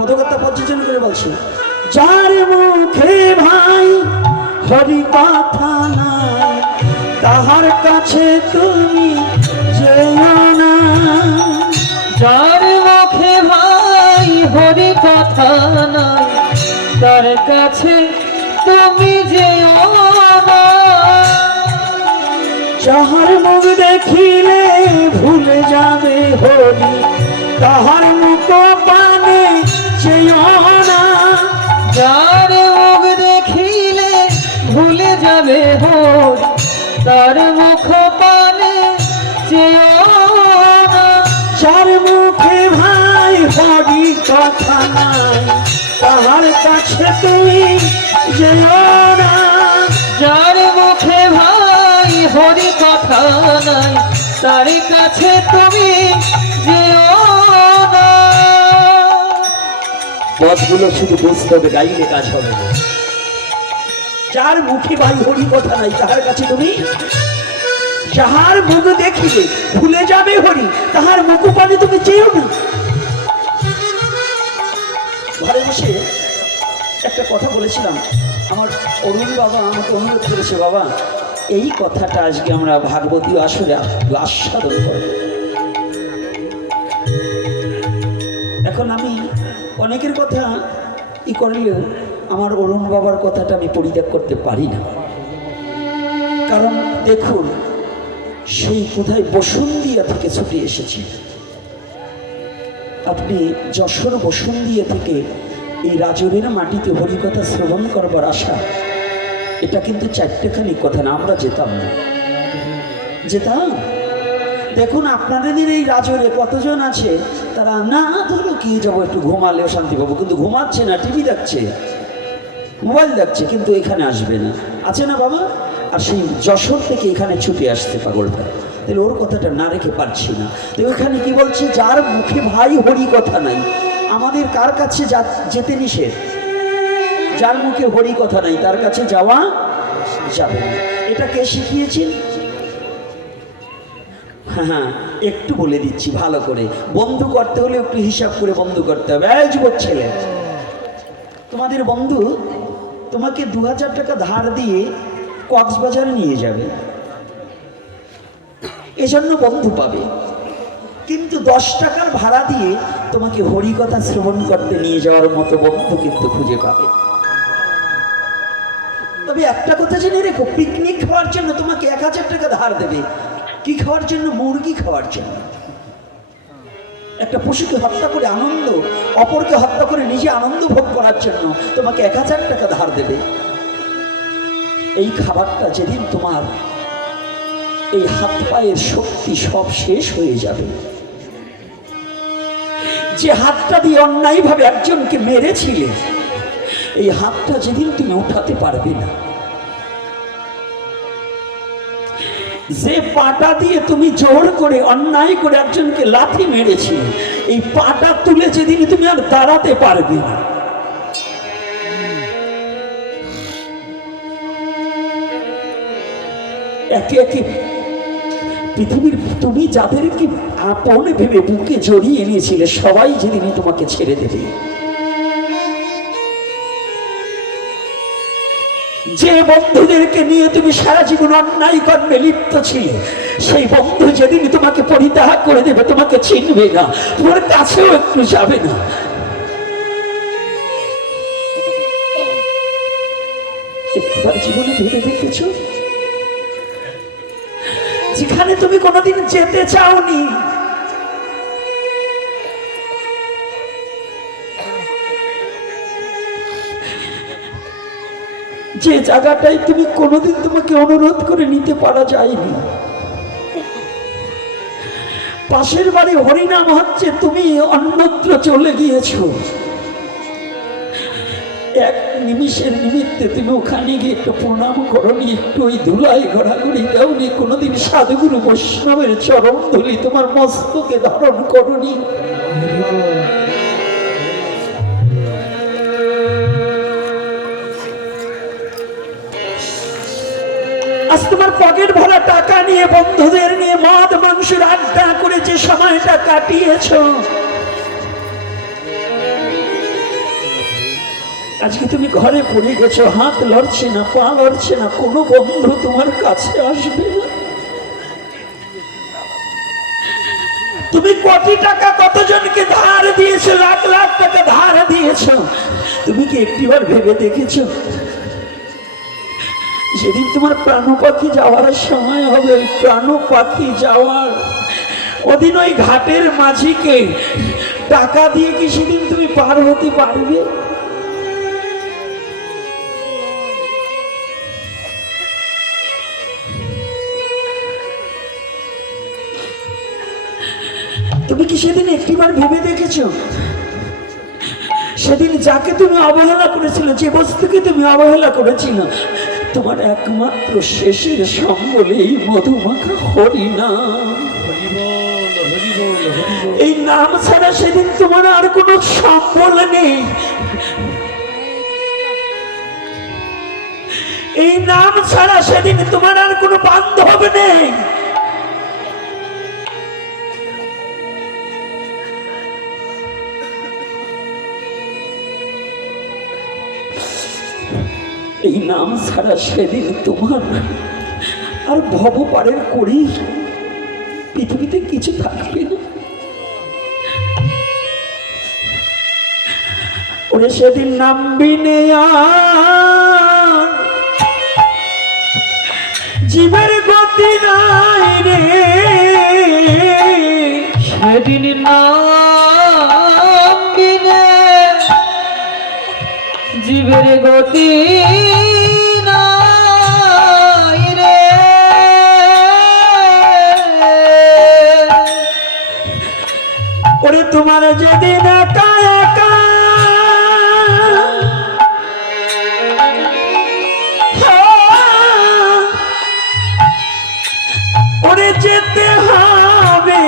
মধুকথা পর্যটন করে বলছি, যার মুখে ভাই হরি কথা নাই, তাহার কাছে তুমি যেও না। যার মুখে ভাই হরি কথা নাই, তার কাছে তুমি যেও না। যাহার মুখ দেখিলে ভুলে যাবে হরি, তাহার মুখ পানে যেও না। যার মুখ দেখিলে ভুলে যাবে হরি, তার মুখ পানে যেও না। যার মুখে ভাই হরি কথা নাই, তাহার কাছে তুমি যেও না। যার মুখে ভাই হরি কথা নাই, তার কাছে তুমি যেও না। পথগুলো শুধু বুঝতে হবে, গাইলে কাজ হবে না। যার মুখে ভাই হরি কথা নাই, তাহার কাছে তুমি, যাহার মুখ দেখিলে ভুলে যাবে হরি, তাহার মুখ পানে তুমি চেয়েও না। ঘরে বসে একটা কথা বলেছিলাম, আমার অরুণ বাবা আমাকে অনুরোধ করেছে, বাবা এই কথাটা আজকে আমরা ভাগবতী আসরে আস্বাদন করব। এখন আমি অনেকের কথা ই করলেও আমার অরুণ বাবার কথাটা আমি পরিত্যাগ করতে পারি না। কারণ দেখুন, সেই কোথায় বসুন্ধিয়া থেকে ছুটে এসেছি। আপনি যশোর বসুন্ধিয়া থেকে এই রাজরের মাটিতে হরিকথা শ্রবণ করবার আশা, এটা কিন্তু চারটেখানি কথা না, আমরা যেতাম না, যেতাম। দেখুন আপনাদের এই রাজরে কতজন আছে, তারা না ধরো কি যাবো একটু ঘুমালেও শান্তি পাবো, কিন্তু ঘুমাচ্ছে না, টিভি দেখছে, মোবাইল দেখছে, কিন্তু এখানে আসবে না, আছে না বাবা? আর সেই যশোর থেকে এখানে ছুটে আসতে পাগলটা, তাহলে ওর কথাটা না রেখে পারছি না। তো ওখানে কি বলছে, যার মুখে ভাই হরি কথা নাই, আমাদের কার কাছে যেতে নিষেধ? যার মুখে হরি কথা নাই তার কাছে যাওয়া যাবে না। এটা কে শিখিয়েছেন? হ্যাঁ, একটু বলে দিচ্ছি ভালো করে, বন্ধু করতে হলে একটু হিসাব করে বন্ধু করতে হবে। এই যুবক ছেলে, তোমাদের বন্ধু তোমাকে 2000 টাকা ধার দিয়ে কক্সবাজারে নিয়ে যাবে, এজন্য বন্ধু পাবে, কিন্তু 10 টাকার ভাড়া দিয়ে তোমাকে হরিকথা শ্রবণ করতে নিয়ে যাওয়ার মতো বন্ধু কিন্তু খুঁজে পাবে। তবে একটা কথা জেনে রেখো, পিকনিক খাওয়ার জন্য তোমাকে 1000 টাকা ধার দেবে, কি খাওয়ার জন্য? মুরগি খাওয়ার জন্য। একটা পশুকে হত্যা করে আনন্দ, অপরকে হত্যা করে নিজে আনন্দ ভোগ করার জন্য তোমাকে 1000 টাকা ধার দেবে। এই খাবারটা যেদিন তোমার এই হাত পায়ের শক্তি সব শেষ হয়ে যাবে, যে হাতটা দিয়ে অন্যায়ভাবে একজনকে মেরেছিলে, এই হাতটা যেদিন তুমি উঠাতে পারবে না, যে পাটা দিয়ে তুমি জোর করে অন্যায় করে একজনকে লাথি মেরেছিলে, এই পাটা তুলে যেদিন তুমি আর দাঁড়াতে পারবে না, একে একে পৃথিবীর তুমি যাদেরকে আপন ভেবে বুকে জড়িয়ে নিয়েছিলে, সবাই যেদিন তোমাকে ছেড়ে দেবে। যে বন্ধুদেরকে নিয়ে তুমি সারা জীবন অন্যায় কর্মে লিপ্ত ছিলে, সেই বন্ধু যেদিন তোমাকে পরিত্যাগ করে দেবে, তোমাকে চিনবে না, তোমার কাছেও একটু যাবে না। একবার জীবনে ভেবে দেখেছো, যেখানে তুমি কোনোদিন যেতে চাওনি, যে জায়গাটাই তুমি কোনোদিন তোমাকে অনুরোধ করে নিতে পারা যায়নি, পাশের বাড়ি হরিনাম হচ্ছে, তুমি অন্যত্র চলে গিয়েছো, এক নিমিষের নিমিত্তে তুমি ওখানে গিয়ে একটু প্রণাম করনি, একটু ওই ধুলাই ঘোরাঘুরি দাওনি, কোনোদিন সাধুগুরু বৈষ্ণবের চরণ ধুলি তোমার মস্তকে ধারণ করনি। আজ তোমার পকেট ভরা টাকা নিয়ে বন্ধুদের নিয়ে মদ মাংসের আড্ডা করে যে সময়টা কাটিয়েছ, আজকে তুমি ঘরে পড়ে গেছো, হাত লড়ছে না, পা লড়ছে না, কোনো বন্ধু তোমার কাছে আসবে না। তুমি কোটি টাকা কতজনকে ধার দিয়েছো, লাখ লাখ টাকা ধার দিয়েছো, তুমি কি একটিবার ভেবে দেখেছো যেদিন তোমার প্রাণ পাখি যাওয়ার সময় হবে, ওই প্রাণ পাখি যাওয়ার ওদিন ওই ঘাটের মাঝিকে টাকা দিয়ে কি সেদিন তুমি পার হতে পারবে? তুমি কি সেদিন একটিবার ভেবে দেখেছো সেদিন যাকে তুমি অবহেলা করেছিল, যে বস্তুকে তুমি অবহেলা করেছিল, তোমার একমাত্র শেষের সম্বল এই মধুমাখা হরিনাম। এই নাম ছাড়া সেদিন তোমার আর কোনো সম্বল নেই। এই নাম ছাড়া সেদিন তোমার আর কোনো বান্ধব নেই। এই নাম ছাড়া সেদিন তোমার আর ভবপারের করি পৃথিবীতে কিছু থাকবে না। ওরে সেদিন নামবি নেয়া জীবের গতি নাই রে, সেদিন নামবি নে জীবের গতি নাই রে। ওরে তোমার যেদিন একা একা ওরে যেতে হবে,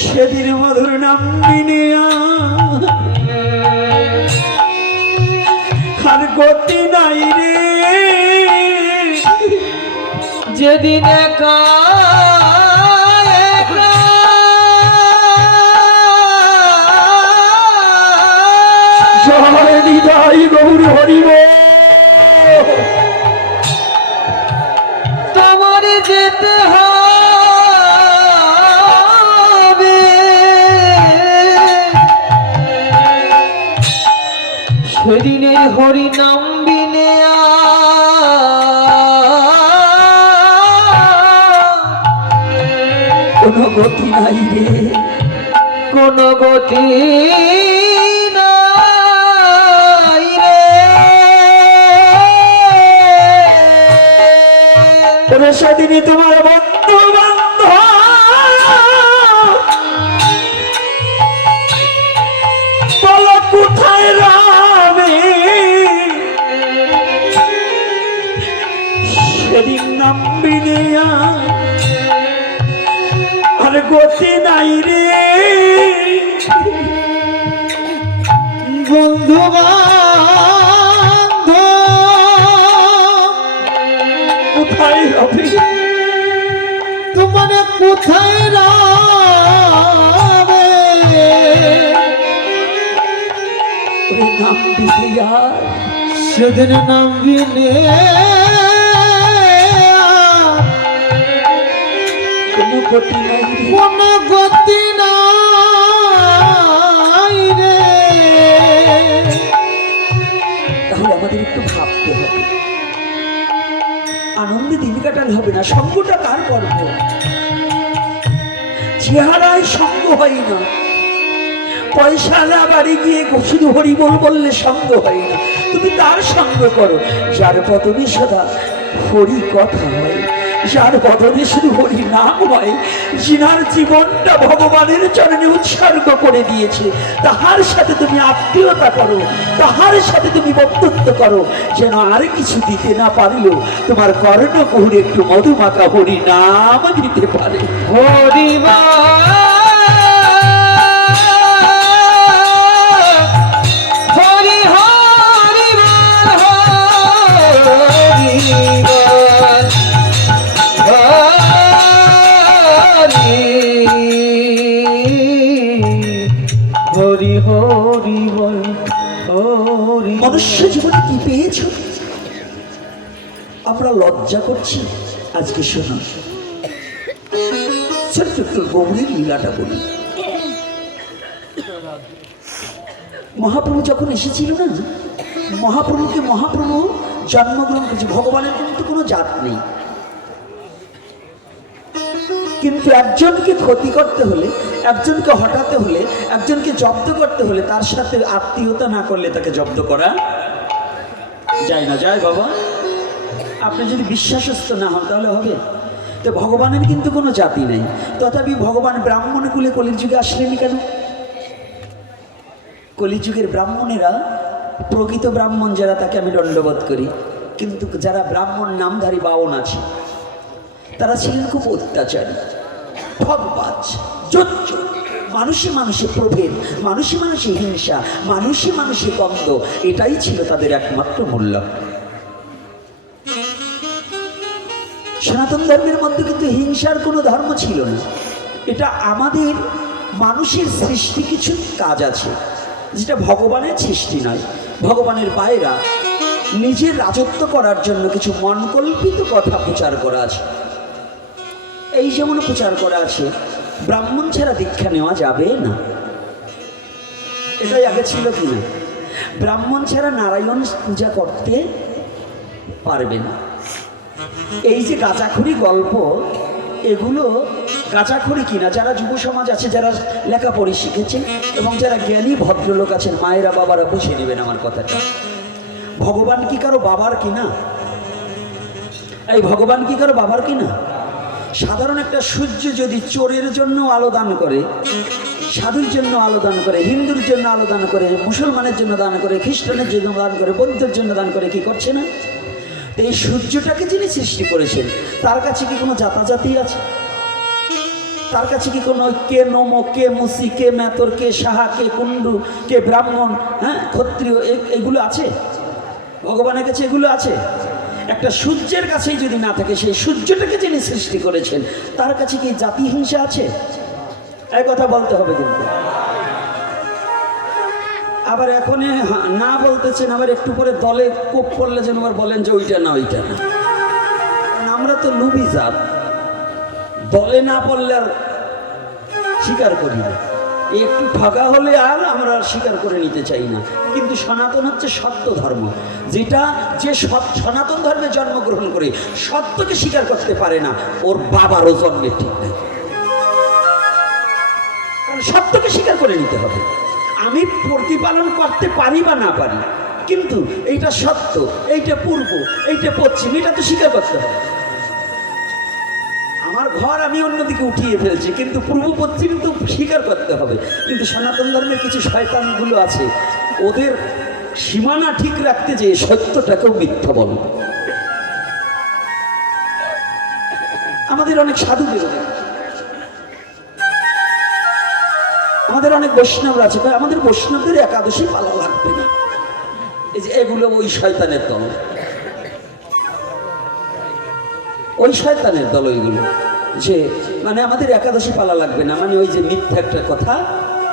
সেদিন মধুর নামবি নেয়া আর গতি নাই রে। যেদিন একা একা জয় নিতাই গৌর হরিব। তোমার যেতে হবে, সেদিনে হরি নাম বিনে কোনো গতি নাই রে, কোনো গতি নাই রে। ওরে সেদিনই তোমার বন্ধু বান্ধব বলো কোথায় রবে, সেদিন নামবি নেয়া আর গতি নাই রে। বন্ধু বান্ধব কোথায় রবে, তোমার কোথায় রবে, ওরে নামবি নেয়া সেদিন নামবি নে কোনো গতি নাই রে। কোনো গতি নাই রে। তাহলে আমাদের একটু ভাবতে হবে, আনন্দে দিন কাটালে হবে না, সঙ্গটা কার করব? চেহারায় সঙ্গ হয় না, পয়সালা বাড়ি গিয়ে শুধু হরি বল বললে সঙ্গ হয় না। তুমি তার সঙ্গ করো যার বদনে সদা হরি কথা হয়, যার বদনে শুধু হরি নাম হয়, যিনার জীবনটা ভগবানের চরণে উৎসর্গ করে দিয়েছে, তাহার সাথে তুমি আত্মীয়তা করো, তাহার সাথে তুমি বন্ধুত্ব করো, যেন আর কিছু দিতে না পারলেও তোমার কর্ণকুহরে একটু মধুমাখা হরি নাম দিতে পারে। হরিবা হরি হরি হরি হরি বল হরি। মনুষ্য জীবনে কি পেয়েছ? আমরা লজ্জা করছি। আজকে শোনো, ছোট্ট একটু গৌরীর লীলাটা বলি। মহাপ্রভু যখন এসেছিল না, মহাপ্রভু জন্মগ্রহণ করেছে। ভগবানের কিন্তু কোনো জাত নেই, কিন্তু একজনকে ক্ষতি করতে হলে, একজনকে হটাতে হলে, একজনকে জব্দ করতে হলে তার সাথে আত্মীয়তা না করলে তাকে জব্দ করা যায় না। যায় বাবা, আপনি যদি বিশ্বাসস্থ না হন তাহলে হবে? তো ভগবানের কিন্তু কোনো জাতি নেই, তথাপি ভগবান ব্রাহ্মণ কুলে কলিযুগে আসলেনি কেন? কলিযুগের ব্রাহ্মণেরা, প্রকৃত ব্রাহ্মণ যারা, তাকে আমি দণ্ডবোধ করি, কিন্তু যারা ব্রাহ্মণ নামধারী বাউন আছে তারা ছিলেন খুব অত্যাচারী, ঠকবাজ, জোচ্চোর, মানুষে মানুষে প্রভেদ, মানুষে মানুষে হিংসা, মানুষে মানুষে দ্বন্দ্ব, এটাই ছিল তাদের একমাত্র মূল্য। সনাতন ধর্মের মধ্যে কিন্তু হিংসার কোনো ধর্ম ছিল না। এটা আমাদের মানুষের সৃষ্টি কিছু কাজ আছে যেটা ভগবানের সৃষ্টি নয়। ভগবানের বাইরা নিজের রাজত্ব করার জন্য কিছু মনকল্পিত কথা প্রচার করা আছে। এই যেমন প্রচার করা আছে, ব্রাহ্মণ ছাড়া দীক্ষা নেওয়া যাবে না। এটাই আগে ছিল কি না? ব্রাহ্মণ ছাড়া নারায়ণ পূজা করতে পারবে না। এই যে গাঁজাখড়ি গল্প, এগুলো গাঁজাখড়ি কিনা যারা যুব সমাজ আছে, যারা লেখাপড়ি শিখেছেন এবং যারা জ্ঞানী ভদ্রলোক আছেন, মায়েরা বাবারা বুঝে নেবেন আমার কথাটা। ভগবান কি কারো বাবার কিনা? এই ভগবান কি কারো বাবার কিনা? সাধারণ একটা সূর্য যদি চোরের জন্য আলো দান করে, সাধুর জন্য আলো দান করে, হিন্দুর জন্য আলো দান করে, মুসলমানের জন্য দান করে, খ্রিস্টানের জন্য দান করে, বৌদ্ধের জন্য দান করে, কি করছে না? এই সূর্যটাকে যিনি সৃষ্টি করেছেন তার কাছে কি কোনো জাতাজাতি আছে? তার কাছে কি কোনো কে নম, কে মুসি, কে মেতর, কে সাহা, কে কুণ্ডু, কে ব্রাহ্মণ, হ্যাঁ ক্ষত্রিয়, এগুলো আছে? ভগবানের কাছে এগুলো আছে? একটা সূর্যের কাছেই যদি না থাকে, সেই সূর্যটাকে যিনি সৃষ্টি করেছেন তার কাছে কি জাতি হিংসা আছে? এই কথা বলতে হবে কিন্তু। আবার এখন না বলতেছেন, আবার একটু পরে দলে কোপ করলে যেন আবার বলেন যে ওইটা না ওইটা না। আমরা তো লুবি জাত, দলে না পড়লে আর স্বীকার করি না। একটু ঠকা হলে আর আমরা স্বীকার করে নিতে চাই না। কিন্তু সনাতন হচ্ছে সত্য ধর্ম, যেটা যে সনাতন ধর্মে জন্মগ্রহণ করে সত্যকে স্বীকার করতে পারে না, ওর বাবারও জন্মের ঠিক নেই। কারণ সত্যকে স্বীকার করে নিতে হবে। আমি প্রতিপালন করতে পারি বা না পারি, কিন্তু এইটা সত্য, এইটা পূর্ব, এইটা পশ্চিম, এটা তো স্বীকার করতে হবে। আমার ঘর আমি অন্যদিকে উঠিয়ে ফেলছি, কিন্তু পূর্ব পশ্চিম তো স্বীকার করতে হবে। কিন্তু সনাতন ধর্মের কিছু শয়তানগুলো আছে, ওদের সীমানা ঠিক রাখতে যে সত্যটাকেও মিথ্যা বল। আমাদের অনেক সাধু বেরোবে, আমাদের অনেক বৈষ্ণবরা আছে, আমাদের বৈষ্ণবদের একাদশী পালা লাগবে না। এই যে এগুলো ওই শয়তানের দল, ওই শয়তানের দল ওইগুলো, যে মানে আমাদের একাদশী পালা লাগবে না, মানে ওই যে মিথ্যা একটা কথা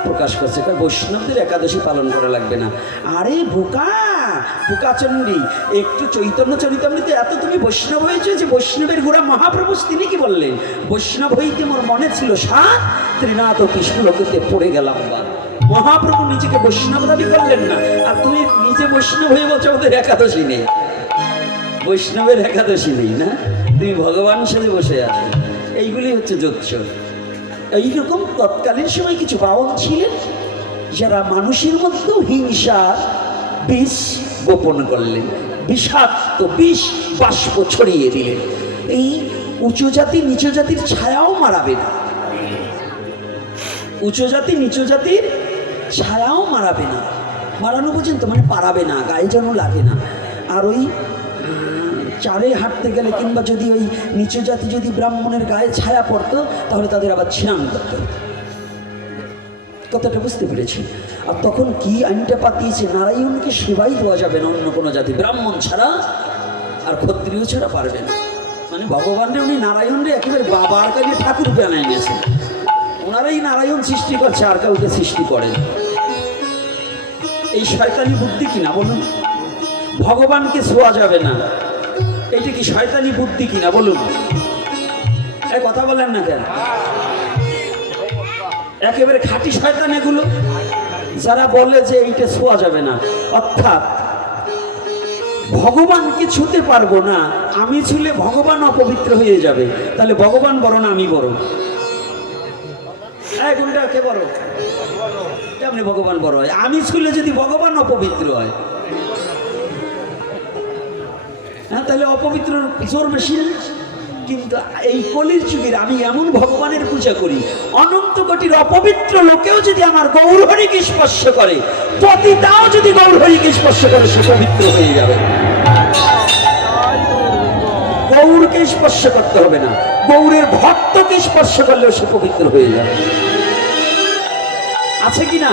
প্রকাশ করছে, বৈষ্ণবদের একাদশী পালন করা লাগবে না। আরে বুকাচন্ডী, একটু চৈতন্য চরিতামৃতে এত তুমি বৈষ্ণব হয়েছে যে বৈষ্ণবের গোড়া মহাপ্রভু তিনি কি বললেন? বৈষ্ণব হইতে মোর মনে ছিল সাত, ত্রিনাথ কৃষ্ণ লোকেতে পড়ে গেলাম বা। মহাপ্রভু নিজেকে বৈষ্ণব দাবি করলেন না, আর তুমি নিজে বৈষ্ণব হয়ে বলছো ওদের একাদশী নেই। বৈষ্ণবের একাদশী নেই না, তুমি ভগবান সাথে বসে আছো। এইগুলি হচ্ছে জোচ্চর। এইরকম তৎকালীন সময় কিছু বাউন ছিলেন যারা মানুষের মধ্যেও হিংসা বিষ গোপন করলেন, বিষাক্ত বিষ বাষ্প ছড়িয়ে দিলেন। এই উঁচু জাতি নিচু জাতির ছায়াও মারাবে না, উঁচু জাতি নিচু জাতির ছায়াও মারাবে না, মারানো পর্যন্ত মানে পারাবে না, গায়ে যেন লাগে না। আর ওই চারে হাঁটতে গেলে কিংবা যদি ওই নিচু জাতি যদি ব্রাহ্মণের গায়ে ছায়া পড়তো তাহলে তাদের আবার ছিনান করতে হতো। কথাটা বুঝতে পেরেছি? আর তখন কি আইনটা পাতিয়েছে, নারায়ণকে সেবাই দেওয়া যাবে না অন্য কোনো জাতি, ব্রাহ্মণ ছাড়া আর ক্ষত্রিয় ছাড়া পারবে না। মানে ভগবানরে উনি নারায়ণরে একেবারে বাবার কাছে ঠাকুর বানাই নিয়েছেন। ওনারাই নারায়ণ সৃষ্টি করছে, আর কাউকে সৃষ্টি করেন। এই শয়তানি বুদ্ধি কিনা বলুন? ভগবানকে ছোঁয়া যাবে না, এইটা কি শয়তানি বুদ্ধি কিনা বলুন? এই কথা বলেন না কেন? একেবারে খাঁটি শয়তান এগুলো, যারা বলে যে এইটা ছোঁয়া যাবে না, অর্থাৎ ভগবানকে ছুঁতে পারবো না, আমি ছুলে ভগবান অপবিত্র হয়ে যাবে। তাহলে ভগবান বড় না আমি বড়? কোনটা কে বড়? কেমনি ভগবান বড় হয়? আমি ছুলে যদি ভগবান অপবিত্র হয়, হ্যাঁ, তাহলে অপবিত্র জোর বেশি। কিন্তু এই কলির যুগের আমি এমন ভগবানের পূজা করি, অনন্ত কোটির অপবিত্র লোকেও যদি আমার গৌর হরিকে স্পর্শ করে, পতিতাও যদি গৌর হরিকে স্পর্শ করে, সে পবিত্র হয়ে যাবে। গৌরকে স্পর্শ করতে হবে না, গৌরের ভক্তকে স্পর্শ করলেও সে পবিত্র হয়ে যাবে। আছে কি না?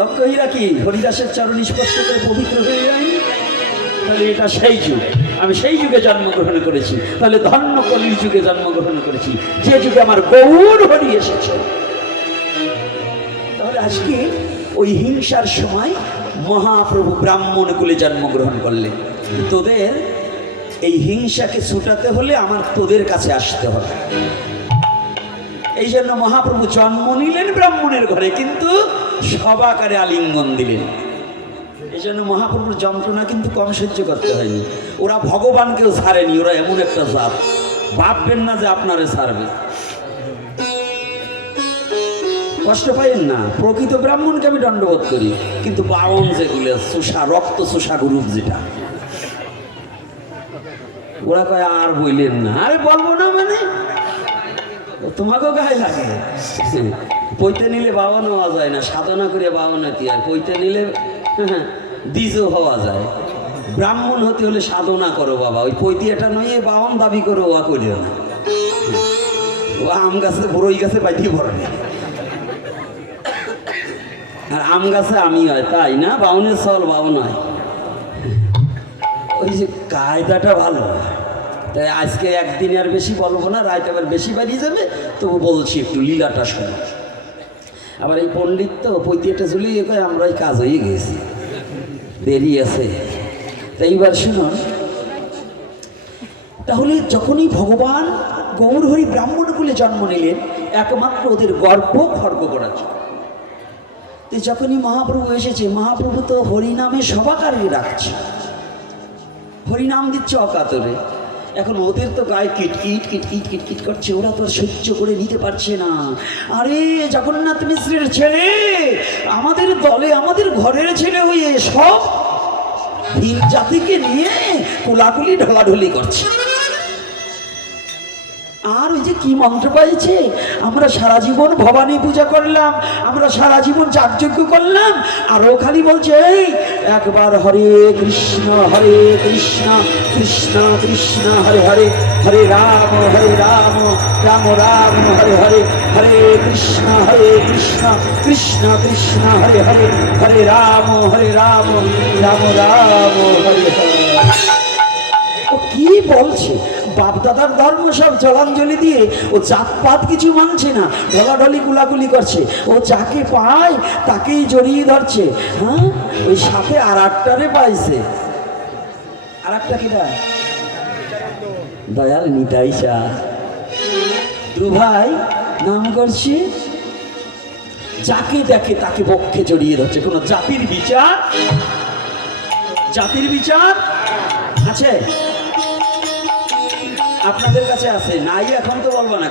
লক্ষ্য হীরা কি হরিদাসের চরণ স্পর্শ করে পবিত্র হয়ে যায়নি? তাহলে এটা সেই যুগ, আমি সেই যুগে জন্মগ্রহণ করেছি। তাহলে ধন্য কলির যুগে জন্মগ্রহণ করেছি, যে যুগে আমার গৌর হরি এসেছে। তাহলে আজকে ওই হিংসার সময় মহাপ্রভু ব্রাহ্মণ কুলে জন্মগ্রহণ করলেন। তোদের এই হিংসাকে ছুটাতে হলে আমার তোদের কাছে আসতে হবে। এই জন্য মহাপ্রভু জন্ম নিলেন ব্রাহ্মণের ঘরে, কিন্তু সবাকারে আলিঙ্গন দিলেন। এই জন্য মহাপ্রভুর যন্ত্রণা কিন্তু কম সহ্য করতে হয়নি। ওরা ভগবানকেও ছাড়েনি, ওরা এমন একটা জাত, ভাববেন না যে আপনারে ছাড়বে। কষ্ট পাইেন না, প্রকৃত ব্রাহ্মণকে আমি দণ্ডবোধ করি, কিন্তু বাউন যেগুলো চুষা রক্ত চুষা গ্রুপ যেটা, ওরা কয় আর বইলেন না। আরে বলবো না মানে তোমাকেও গায়ে লাগে। পইতে নিলে বাউন হওয়া যায় না, সাধনা করে বাউন কি আর পইতে নিলে দ্বিজ হওয়া যায়। ব্রাহ্মণ হতে হলে সাধনা করো বাবা, ওই পৈতিয়াটা নয় বাউন দাবি করো, ওয়া করিও না। ও আম গাছে বড়ই গাছে পাইতে পড়বে, আর আম গাছে আমি হয় তাই না, বাউনের চল বাউন হয়। ওই যে কায়দাটা ভালো, তাই আজকে একদিন আর বেশি বলবো না, রাত আবার বেশি বাড়িয়ে যাবে, তবু বলছি একটু লীলাটা শোনো। আবার এই পণ্ডিত তো পৈতিয়াটা ঝুলিয়ে কয় আমরা এই কাজ হয়ে গেছি, দেরি আছে। তাই এইবার শুনুন, তাহলে যখনই ভগবান গৌরহরি ব্রাহ্মণ কুলে জন্ম নিলেন, একমাত্র ওদের গর্ব খর্ব করার জন্য। যখনই মহাপ্রভু এসেছে, মহাপ্রভু তো হরিনামে সবাকারে রাখছে, হরিনাম দিচ্ছে অকাতরে। এখন ওদের তো গায়ে কিটকিট কিটকিট কিটকিট করছে, ওরা তো সহ্য করে নিতে পারছে না। আরে জগন্নাথ মিশ্রের ছেলে, আমাদের দলে আমাদের ঘরের ছেলে হয়ে সব ভিন জাতিকে নিয়ে কোলাকুলি ঢলাঢলি করছে। আর ওই যে কি মন্ত্র পাইছে, আমরা সারা জীবন ভবানী পূজা করলাম, আমরা সারা জীবন যাগযজ্ঞ করলাম, আর ও খালি বলছে এই একবার হরে কৃষ্ণ কৃষ্ণ কৃষ্ণ হরে হরে, হরে রাম রাম রাম হরে হরে, হরে কৃষ্ণ কৃষ্ণ কৃষ্ণ হরে হরে, হরে রাম রাম রাম হরে হরে। ও কি বলছে? বাপদাদার ধর্ম সব জলাঞ্জলি দিয়ে ও জাতপাত কিছু মানছে না, ঢলাঢলি কুলাকুলি করছে। ও যাকে পায় তাকেই জড়িয়ে ধরছে। হ্যাঁ, ওই সাথে আর একটারে পাইছে। আর একটা কিটা দয়াল নিতাই চা, দু ভাই নাম করছে, যাকে দেখে তাকে পক্ষে জড়িয়ে ধরছে। কোনো জাতির বিচার আছে আপনাদের কাছে? আছে নাই? এখন তো বলবো না,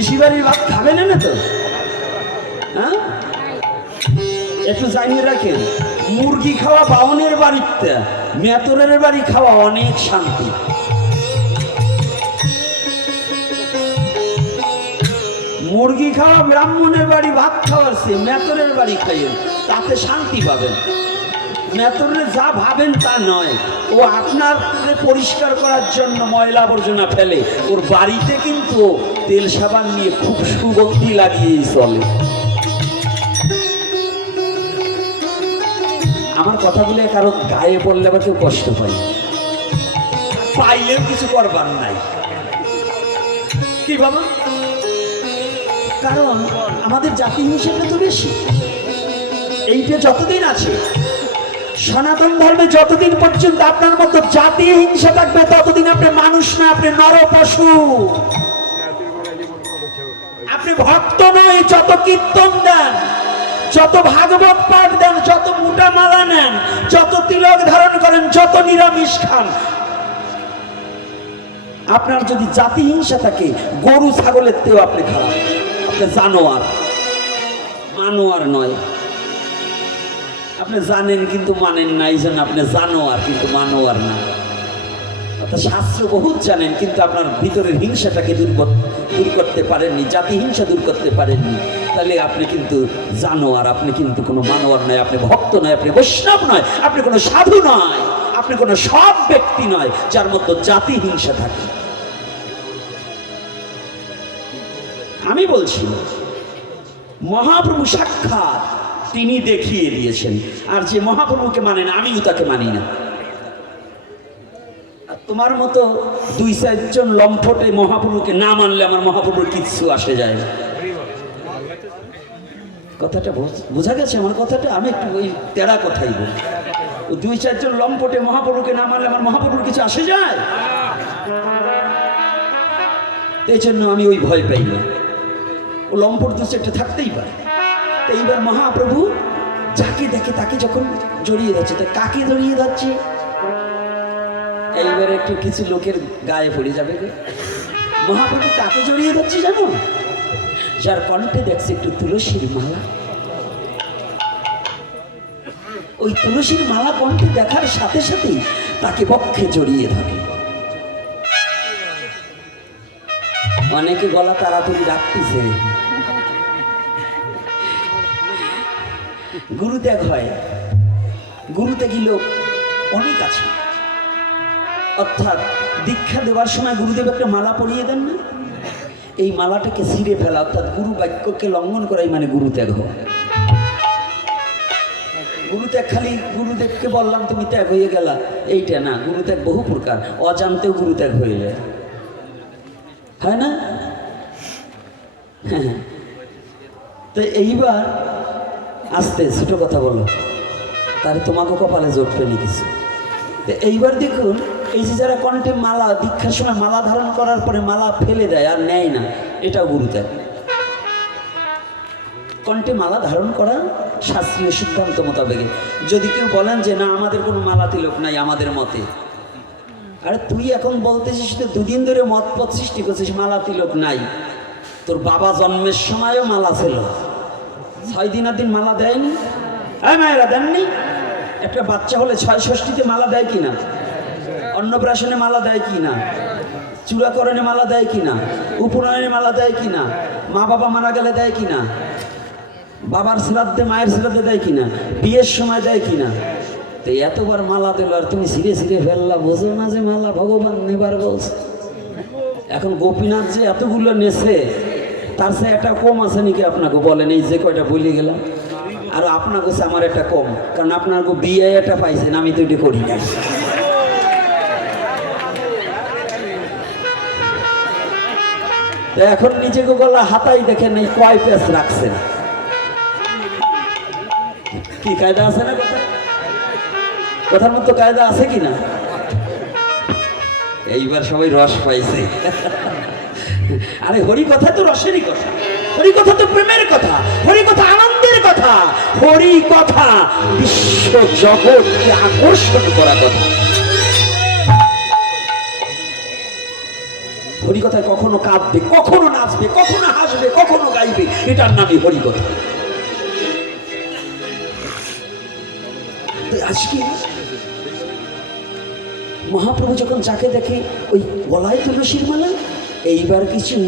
ঋষিবাড়ির ভাত খাবে না তো? হ্যাঁ, একটু জানিয়ে রাখেন, মুরগি খাওয়া বাউনের বাড়িতে, মেতরের বাড়ি খাওয়া অনেক শান্তি। মুরগি খাওয়া ব্রাহ্মণের বাড়ি ভাত খাওয়ার চেয়ে মেতরের বাড়ি খাইয়েন, তাতে শান্তি পাবেন। মেতরে যা ভাবেন তা নয়, ও আপনার পরিষ্কার করার জন্য ময়লা আবর্জনা ফেলে, ওর বাড়িতে কিন্তু তেল সাবান নিয়ে খুব সুগন্ধি লাগিয়েই চলে। আমার কথাগুলো কারো গায়ে পড়লে আবার কেউ কষ্ট পায়, পাইলেও কিছু করবার নাই। কি বাবা, কারণ আমাদের জাতি হিসেবে তো বেশি। এইটা যতদিন আছে, সনাতন ধর্মে যতদিন পর্যন্ত আপনার মতো জাতি হিংসা থাকবে, ততদিন আপনি মানুষ না, আপনি নর পশু। আপনি ভক্ত নয়। যত কীর্তন দেন, যত ভাগবত পাঠ দেন, যত মোটা মালা নেন, যত তিলক ধারণ করেন, যত নিরামিষ খান, আপনার যদি জাতি হিংসা থাকে, গরু ছাগলের তেও আপনি খারাপ। আপনি জানোয়ার, মানোয়ার নয়। আপনি জানেন কিন্তু মানেন না, এই জন্য আপনি জানোয়ার কিন্তু মানোয়ার না। অর্থাৎ শাস্ত্র বহুত জানেন, কিন্তু আপনার ভিতরের হিংসাটাকে দূর করতে পারেননি, জাতি হিংসা দূর করতে পারেননি। তাহলে আপনি কিন্তু জানোয়ার, আপনি কিন্তু কোনো মানোয়ার নয়, আপনি ভক্ত নয়, আপনি বৈষ্ণব নয়, আপনি কোনো সাধু নয়, আপনি কোনো সৎ ব্যক্তি নয় যার মধ্যে জাতি হিংসা থাকে। আমি বলছি মহাপ্রভু সাক্ষাৎ তিনি দেখিয়ে দিয়েছেন। আর যে মহাপ্রভুকে মানে না, আমিও তাকে মানি না। আর তোমার মতো 2-4 জন লম্পটে মহাপ্রভুকে না মানলে আমার মহাপ্রভুর কিচ্ছু আসে যায় না। কথাটা বোঝা গেছে আমার কথাটা? আমি একটু ওই তেরা কথাই বলি। 2-4 জন লম্পটে মহাপ্রভুকে না মানলে আমার মহাপ্রভুর কিছু আসে যায়? এই জন্য আমি ওই ভয় পাই না। ও লম্পট 2-4টা থাকতেই পারে। তো এইবার মহাপ্রভু যাকে দেখে তাকে যখন জড়িয়ে যাচ্ছে, তা কাকে জড়িয়ে যাচ্ছে? এইবার একটু কিছু লোকের গায়ে পড়ে যাবে। মহাপ্রভু কাকে জড়িয়ে যাচ্ছে জানো? যার কণ্ঠে দেখছে একটু তুলসীর মালা। ওই তুলসীর মালা কণ্ঠে দেখার সাথে সাথেই তাকে বক্ষে জড়িয়ে ধরে। অনেকে গলা তাড়াতাড়ি রাখতেছে। গুরুত্যাগ হয়, গুরুত্যাগী লোক অনেক আছে। অর্থাৎ দীক্ষা দেওয়ার সময় গুরুদেব একটা মালা পরিয়ে দেন না, এই মালাটাকে ছিঁড়ে ফেলা, অর্থাৎ গুরু বাক্যকে লঙ্ঘন করাই মানে গুরুত্যাগ হওয়া। গুরুত্যাগ খালি গুরুদেবকে বললাম তুমি ত্যাগ হয়ে গেলা, এইটা না। গুরুত্যাগ বহু প্রকার, অজান্তেও গুরুত্যাগ হয়ে যায়, হয় না? হ্যাঁ। তো এইবার আস্তে ছোট কথা বলো, তাহলে তোমাকে কপালে জোটবে নি কিছু। তো এইবার দেখুন, এই যে যারা কণ্ঠে মালা, দীক্ষার সময় মালা ধারণ করার পরে মালা ফেলে দেয় আর নেয় না, এটাও গুরুত্যাগ। কণ্ঠে মালা ধারণ করা শাস্ত্রীয় সিদ্ধান্ত মোতাবেক। যদি কেউ বলেন যে না আমাদের কোনো মালা তিলক নাই আমাদের মতে, আরে তুই এখন বলতেছিস তো 2 দিন ধরে মতপথ সৃষ্টি করছিস মালা তিলক নাই। তোর বাবা জন্মের সময়ও মালা ছিল, 6 দিনের দিন মালা দেয়নি? হ্যাঁ মায়েরা দেননি? একটা বাচ্চা হলে 6 ষষ্ঠীতে মালা দেয় কিনা? অন্নপ্রাশনে মালা দেয় কিনা? চূড়াকরণে মালা দেয় কিনা? উপনয়নে মালা দেয় কিনা? মা বাবা মারা গেলে দেয় কিনা? বাবার শ্রাদ্ধে মায়ের শ্রাদ্ধে দেয় কিনা? বিয়ের সময় দেয় কিনা? তো এতবার মালা দিল আর তুমি ছিঁড়ে ছিঁড়ে ফেললা, বোঝো না যে মালা ভগবান নেবার বলছে? এখন গোপীনাথ যে এতগুলো নেছে, তার সে একটা কম আছে নাকি আপনাকে বলেন? এই যে কয়টা বলে গেলাম, আর আপনার কাছে আমার একটা কম, কারণ আপনার বিয়ে এটা পাইছেন, আমি তো এটা করি না। এখন নিজেকে গলা হাতাই দেখেন এই কয় পেস রাখছেন। কি কায়দা আছে না? কথার মতো কায়দা আছে কি না? এইবার সবাই রস পাইছে। আরে হরি কথা তো রসেরই কথা, হরি কথা তো প্রেমের কথা, হরি কথা আনন্দের কথা, হরি কথা বিশ্ব জগৎকে আকর্ষণ করা কথা। হরি কথায় কখনো কাঁদবে, কখনো নাচবে, কখনো হাসবে, কখনো গাইবে, এটার নামই হরি কথা। আজকে মহাপ্রভু যখন যাকে দেখে ওই গলায় তুলসীর মালা, এইবার কিছু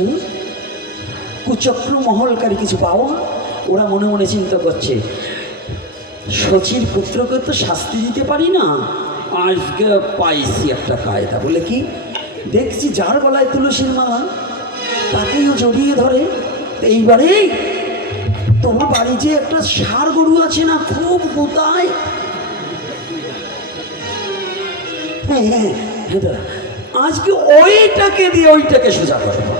কুচক্র মহলকারী কিছু পাওয়া, ওরা মনে মনে চিন্তা করছে শচীর পুত্রকে তো শাস্তি দিতে পারি না, আজকে পাইছি একটা কায়দা। বলে কি? দেখছি যার গলায় তুলসীর মালা তাকেও জড়িয়ে ধরে। এইবারে তোমার বাড়ি যে একটা ষাঁড় গরু আছে না, খুব গোতায়, হ্যাঁ আজকে ওইটাকে দিয়ে ওইটাকে সোজা করবো।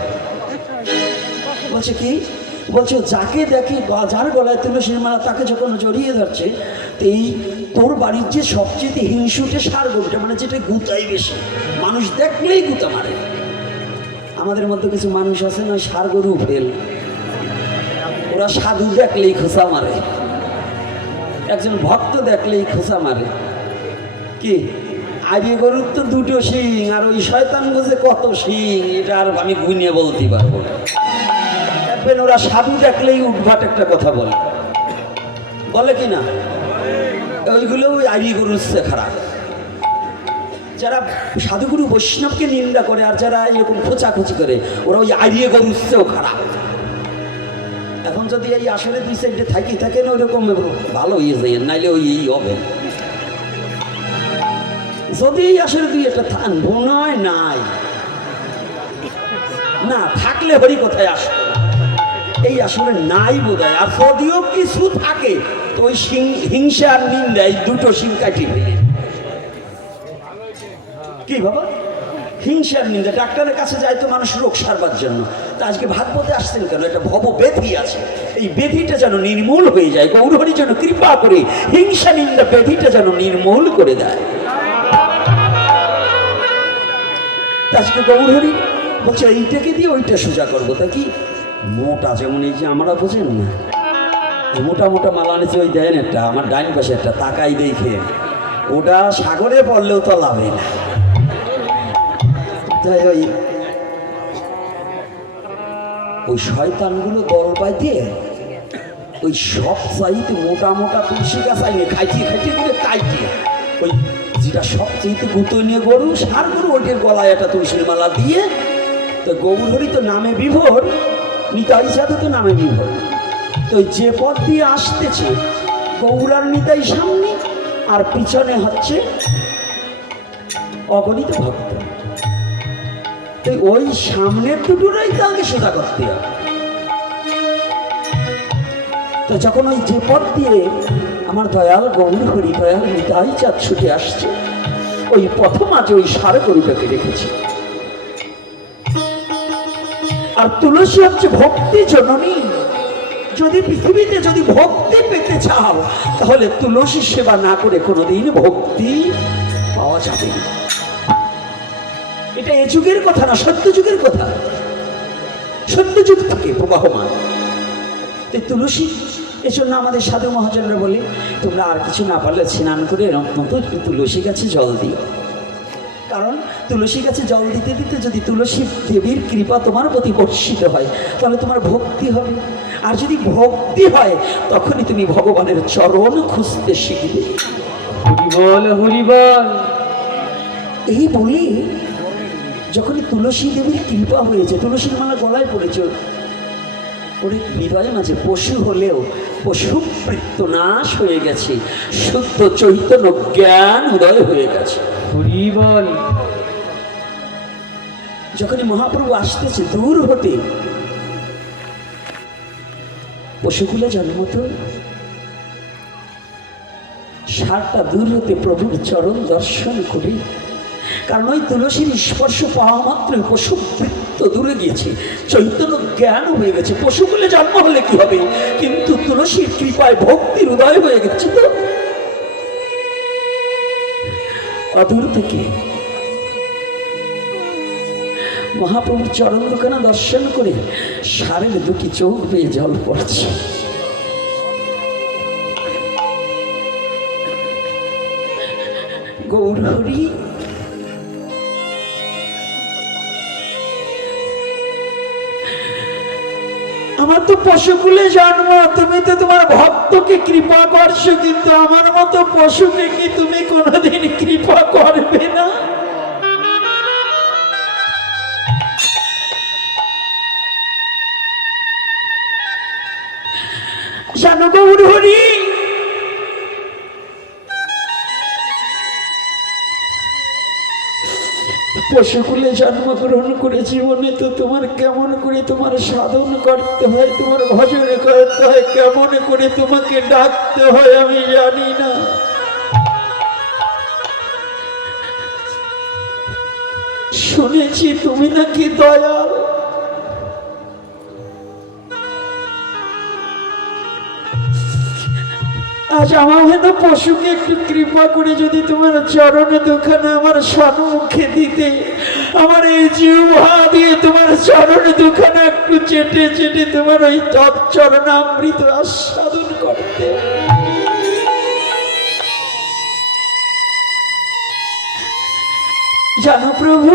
বলছে কি? বলছে যাকে দেখে বা যার গলায় তুলসীর মালা তাকে যখন জড়িয়ে ধরছে, তো এই তোর বাড়ির যে সবচেয়ে হিংসুটে ষাঁড় গরুটা, মানে যেটা গুতাই বেশি, মানুষ দেখলেই গুতা মারে। আমাদের মধ্যে কিছু মানুষ আছে না, ষাঁড় গরু ফেল, ওরা সাধু দেখলেই খোঁচা মারে, একজন ভক্ত দেখলেই খোঁচা মারে। কি আগে গরুর তো দুটো শিং, আর ওই শয়তান গোছে কত শিং, এটা আর আমি গুনিয়ে বলতে পারবো না। দেখবেন ওরা সাধু দেখলেই উদ্ভাট একটা কথা বলে, বলে কি না? ওইগুলো ওই আইরি গরুর চেয়ে খারাপ। যারা সাধুগুরু বৈষ্ণবকে নিন্দা করে আর যারা এরকম খোঁচাখুচি করে, ওরা ওই আইরিয়ে গরুর চেয়েও খারাপ। এখন যদি এই আসলে দুই সাইডে থাকেন ওইরকম ভালো হয়ে যায়, নাইলে ওই হবে। যদি আসলে দুই একটা নয় নাই না থাকলে হরি কোথায় আসবে, এই আসলে নাই বোধ হয়। আর যদিও কিছু থাকে তো ওই হিংসা আর নিন্দা এই দুটো সিং কাটি ফেলে। কি বাবা, হিংসার নিন্দা। ডাক্তারের কাছে যায় তো মানুষ রোগ সারবার জন্য, তা আজকে ভাগবতে আসছেন কেন? একটা ভব ব্যাধি আছে, এই ব্যাধিটা যেন নির্মূল হয়ে যায়। গৌরহরি যেন কৃপা করে হিংসা নিন্দা ব্যাধিটা যেন নির্মূল করে দেয়। আজকে গৌরহরি বলছে এইটাকে দিয়ে ওইটা সোজা করবো। তা কি মোটা, যেমন এই যে আমরা বোঝেন না, মোটা মোটা মালা নিচে ওই দেন একটা, আমার ডাইন পাশে একটা তাকাই দেখে, ওটা সাগরে পড়লেও তো লাভে না। তাই ওই শয়তানগুলো দল পাইতে ওই সব চাইতে মোটা মোটা তুলসী গাছ আইনে খাইটিয়ে করে কাইটিয়ে ওই যেটা সবচেয়ে গুঁতো নিয়ে গরু সার গরু ওইটার গলায় একটা তুলসীর মালা দিয়ে, তো গৌরহরি তো নামে বিভোর, নিতাই সাধু তো নামে বিভোর। তো যে পথ দিয়ে আসতেছে গৌরার নিতাই সামনে, আর পিছনে হচ্ছে অগণিত ভক্ত। তো ওই সামনের দুটোরাই তো আগে সোজা করতে হবে। তো যখন ওই যে পথ দিয়ে আমার দয়াল গৌরহরি দয়াল নিতাই চাঁদ ছুটে আসছে, ওই প্রথম আজ ওই ষাঁড় গরুটাকে রেখেছে। আর তুলসী হচ্ছে ভক্তি জননী। যদি পৃথিবীতে যদি ভক্তি পেতে চাও, তাহলে তুলসী সেবা না করে কোনোদিন ভক্তি পাওয়া যাবে না। এটা এ যুগের কথা না, সত্য যুগের কথা। সত্য যুগ থেকে প্রবাহমান তুলসী। এজন্য আমাদের সাধু মহাজনরা বলে, তোমরা আর কিছু না পারলে স্নান করে নতুন তুলসী গাছে জল দিও। কারণ তুলসী গাছে জল দিতে দিতে যদি তুলসী দেবীর কৃপা তোমার প্রতি বর্ষিত হয়, তাহলে তোমার ভক্তি হবে। আর যদি ভক্তি হয়, তখনই তুমি ভগবানের চরণ খুঁজতে শিখবে। হরিবল হরিবল। এই বলে যখনই তুলসী দেবীর কৃপা হয়েছে, তুলসীর মালা গলায় পড়েছে, ওর হৃদয়ের মাঝে পশু হলেও পশুবৃত্ত নাশ হয়ে গেছে, শুদ্ধ চৈতন্য জ্ঞান উদয় হয়ে গেছে। হরিবল। যখনই মহাপ্রভু আসতেছে দূর হতে, পশুগুলো জন্মত ষাঁড়টা দূর হতে প্রভুর চরণ দর্শন করে। কারণ ওই তুলসীর স্পর্শ পাওয়া মাত্রই পশুবৃত্ত দূরে গিয়েছে, চৈতন্য জ্ঞান হয়ে গেছে। পশুগুলো জন্ম হলে কি হবে, কিন্তু তুলসীর কৃপায় ভক্তির উদয় হয়ে গেছে। তো অদূর থেকে মহাপ্রভুর চরণ দুখানা দর্শন করে ষাঁড়ের দুটি চোখ বেয়ে জল পড়ছে। গৌরহরি আমার তো পশুকুলে জন্ম, তুমি তো তোমার ভক্তকে কৃপা করছো, কিন্তু আমার মতো পশুকে কি তুমি কোনোদিন কৃপা করবে না? জানো গৌরহরি, পশুকুলে জন্মগ্রহণ করে জীবনে তো তোমার কেমন করে তোমার সাধন করতে হয়, তোমার ভজন করতে হয়, কেমন করে তোমাকে ডাকতে হয় আমি জানি না। শুনেছি তুমি নাকি দয়াল, আজ আমার মতো পশুকে একটু কৃপা করে যদি তোমার চরণে দুখানা আমার সম্মুখে দিতে, আমার এই জিহ্বা দিয়ে তোমার চরণে দুখানা একটু চেটে চেটে তোমার ওই চরণামৃত আস্বাদন করতে। জানো প্রভু,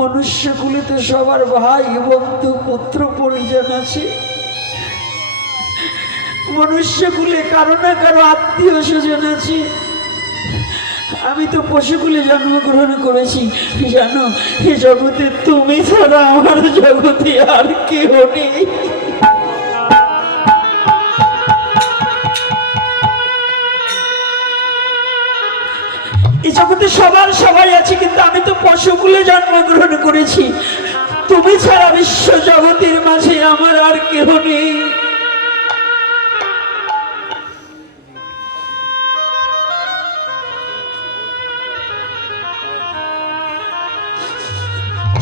মনুষ্যকুলে সবার ভাই বন্ধু পুত্র পরিজন আছে, মনুষ্যকুলে কারো না কারো আত্মীয় স্বজন আছে। আমি তো পশুকুলে জন্মগ্রহণ করেছি। জানো, এ জগতে তুমি ছাড়া আমার জগতে আর কেউ নেই। এই জগতে সবার সবাই আছে, কিন্তু আমি তো পশুকুলে জন্মগ্রহণ করেছি। তুমি ছাড়া বিশ্ব জগতের মাঝে আমার আর কেহ নেই।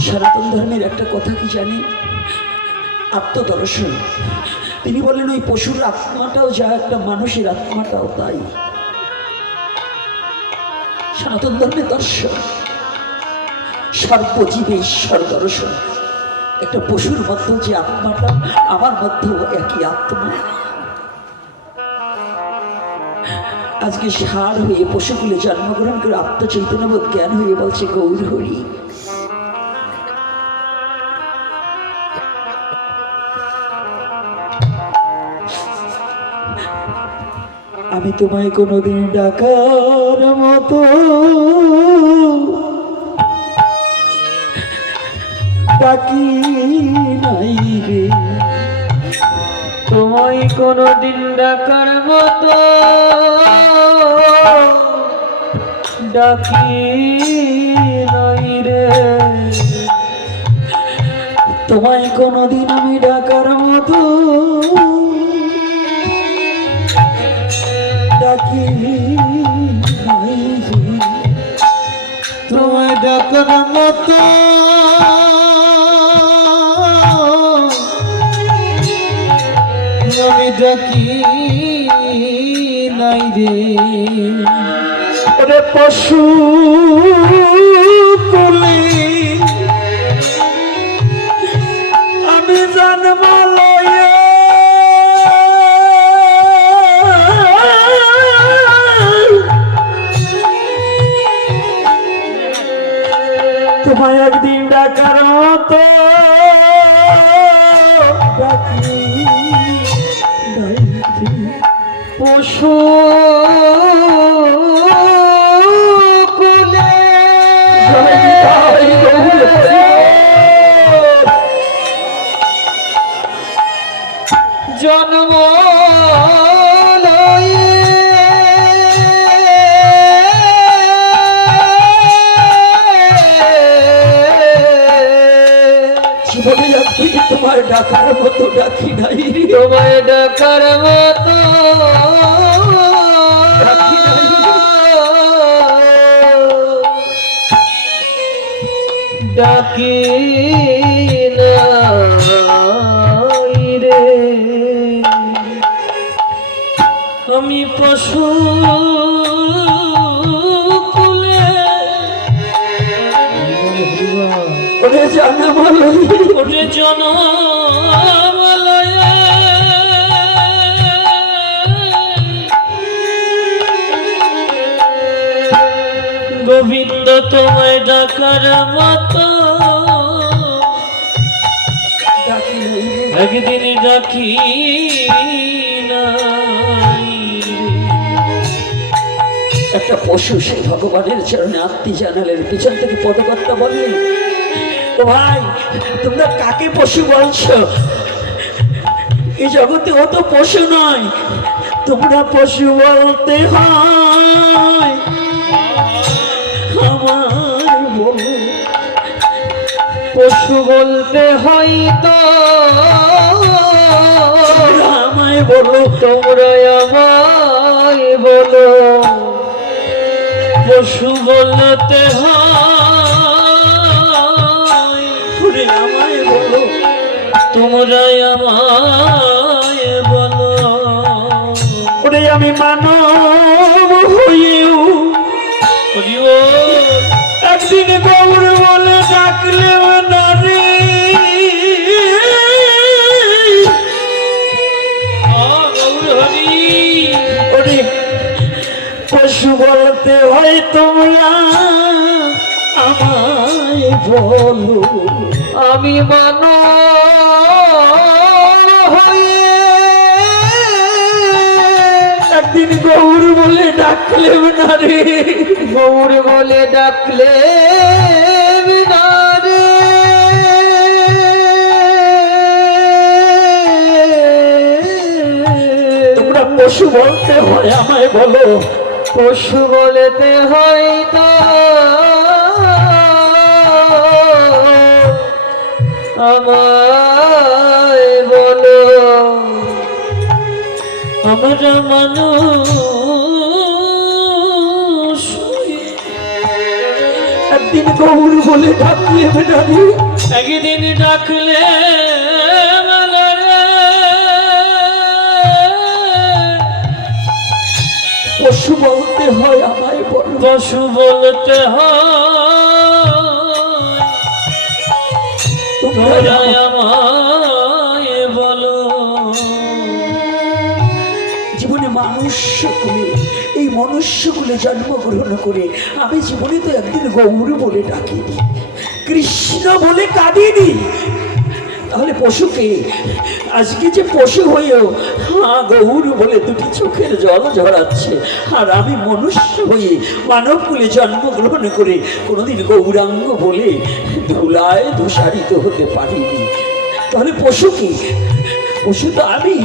সনাতন ধর্মের একটা কথা কি জানি, আত্মদর্শন। তিনি বলেন ওই পশুর আত্মাটাও যা, একটা মানুষের আত্মাটাও তাই। সনাতন ধর্মের দর্শন সর্বজীবে ঈশ্বর দর্শন। একটা পশুর মধ্যে যে আত্মাটা, আমার মধ্যেও একই আত্মা। আজকে সার হয়ে পশুকুলে জন্মগ্রহণ করে আত্মচৈতন্যবোধ জ্ঞান হয়ে বলছে গৌর হরি। আমি তোমায় কোনোদিন ডাকার মতো ডাকি নাই রে, তোমায় কোনদিন ডাকার মতো ডাকি নাই রে। তোমায় কোনোদিন আমি ডাকার মতো ডাকি নাই রে, তোমায় ডাকার মতো আমি ডাকি নাই রে। ওরে পশু কুলে আমি জন্ম লয়ে, তোমায় একদিন ডাকার মতো ডাকি নাই রে। পশু কুলে জন্ম লয়ে জীবনে একদিন তোমার ডাকার মতো ডাকি নাই রে, তোমায় ডাকার মতো ডাকি নাই রে। ডাকি নাই রে। আমি পশু কুলে ওরে জন্মালয়, ওরে জনমালয়ে গোবিন্দ তোমায় ডাকার মতো ডাকি নাই রে। একদিন ডাকি নাই রে। একটা পশু সেই ভগবানের চরণে আত্মি জানালেন, পিছন থেকে পদকর্তা বললেন, ও ভাই তোমরা কাকে পশু বলছো? এই জগতে ও তো পশু নয়, তোমরা পশু বলতে হয় আমার বলো। পশু বলতে হয় তো তোমরা আমায় বলো, তোমরা আমায় বলো। পশু বলতে হয় আমায় বলো। একদিন গৌর বলে ডাকলে নারী গৌর হরি ওরে পশু বলতে হয় তোমরা আমায় বলো, আমি মানো হয়ে একদিন গৌর বলে ডাকলে না রে, গৌর বলে ডাকলে না রে তোমরা পশু বলতে হয় আমায় বলো, পশু বলেতে হয় তো আমায় বলো আমরা মানুষ একদিন গৌর বলে ডাকলে না রে, একদিন ডাকলে পশু বলতে হয় আমায় বলো, পশু বলতে হয় তোমরা আমায় বলো জীবনে মানুষ কুলে, এই মনুষ্য কুলে জন্মগ্রহণ করে আমি জীবনে তো একদিন গৌর বলে ডাকিনি, কৃষ্ণ বলে কাঁদিনি, তাহলে পশুকে আজকে যে পশু হয়েও গৌর বলে দুটি চোখের জল ঝরাচ্ছে, আর আমি মনুষ্য হয়ে মানব কুলে জন্মগ্রহণ করে কোনোদিন গৌরাঙ্গ বলে ধুলায় দূষারিত হতে পারিনি, তাহলে পশুকে, পশু তো আমি।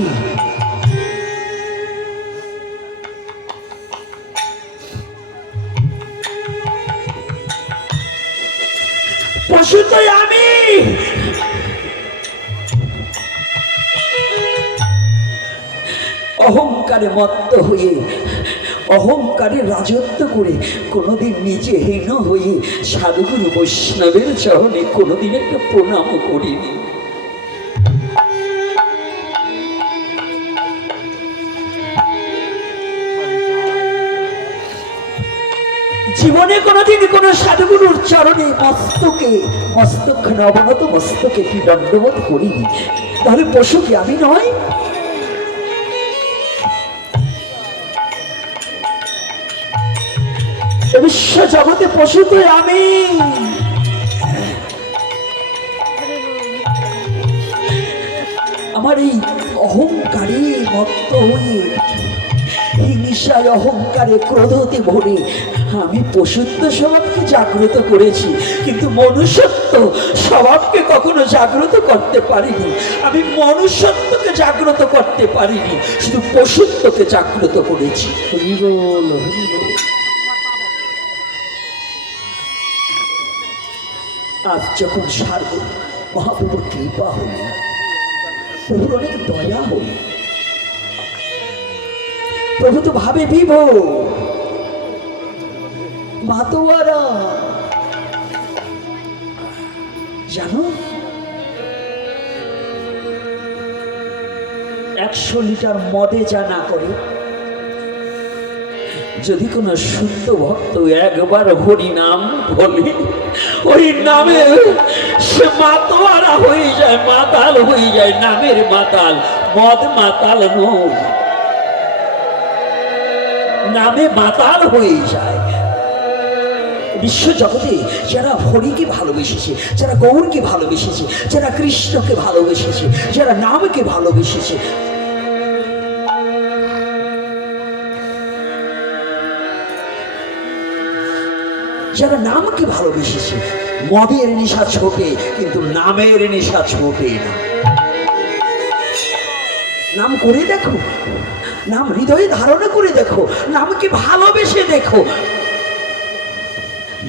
পশু তো আমি, অহংকারে মত্ত হয়ে অহংকারে রাজত্ব করে কোনোদিন নিজে হীন হয়ে সাধুগুরু বৈষ্ণবের চরণে কোনোদিন একটা প্রণামও করিনি। জীবনে কোনোদিন কোন সাধুগুরুর চরণে মস্তকখানে অবনত মস্তকে কি দণ্ডবোধ করিনি, তাহলে পশু কি আমি নয়? বিশ্ব জগতে পশু তো আমি, আমার এই অহংকারে মত্ত হয়ে হিংসায় অহংকারে ক্রোধতে ভরে আমি পশুত্ব স্বভাবকে জাগ্রত করেছি, কিন্তু মনুষ্যত্ব স্বভাবকে কখনো জাগ্রত করতে পারিনি, আমি মনুষ্যত্বকে জাগ্রত করতে পারিনি, শুধু পশুত্বকে জাগ্রত করেছি। হরি বল, হরি বল। আজ যখন সার্ব মহাপ্রভুর কৃপা হল, প্রভুর অনেক দয়া হল, প্রভু তো ভাবে বিভো মাতোয়ারা, জানো 100 লিটার মদে যা না করে, যদি কোনো শুদ্ধ ভক্ত একবার হরি নাম বলে, ওই নামে সে মাতোয়ারা হয়ে যায়, মাতাল হয়ে যায়, নামের মাতাল, মদ মাতাল নয়, নামে মাতাল হয়ে যায়। বিশ্ব জগতে যারা হরিকে ভালোবেসেছে, যারা গৌরকে ভালোবেসেছে, যারা কৃষ্ণকে ভালোবেসেছে, যারা নামকে ভালোবেসেছে, যারা নামকে ভালোবেসেছে, মদের নেশা ছোটে কিন্তু নামের নেশা ছোটে না। নাম করে দেখো, নাম হৃদয়ে ধারণা করে দেখো, নামকে ভালোবেসে দেখো,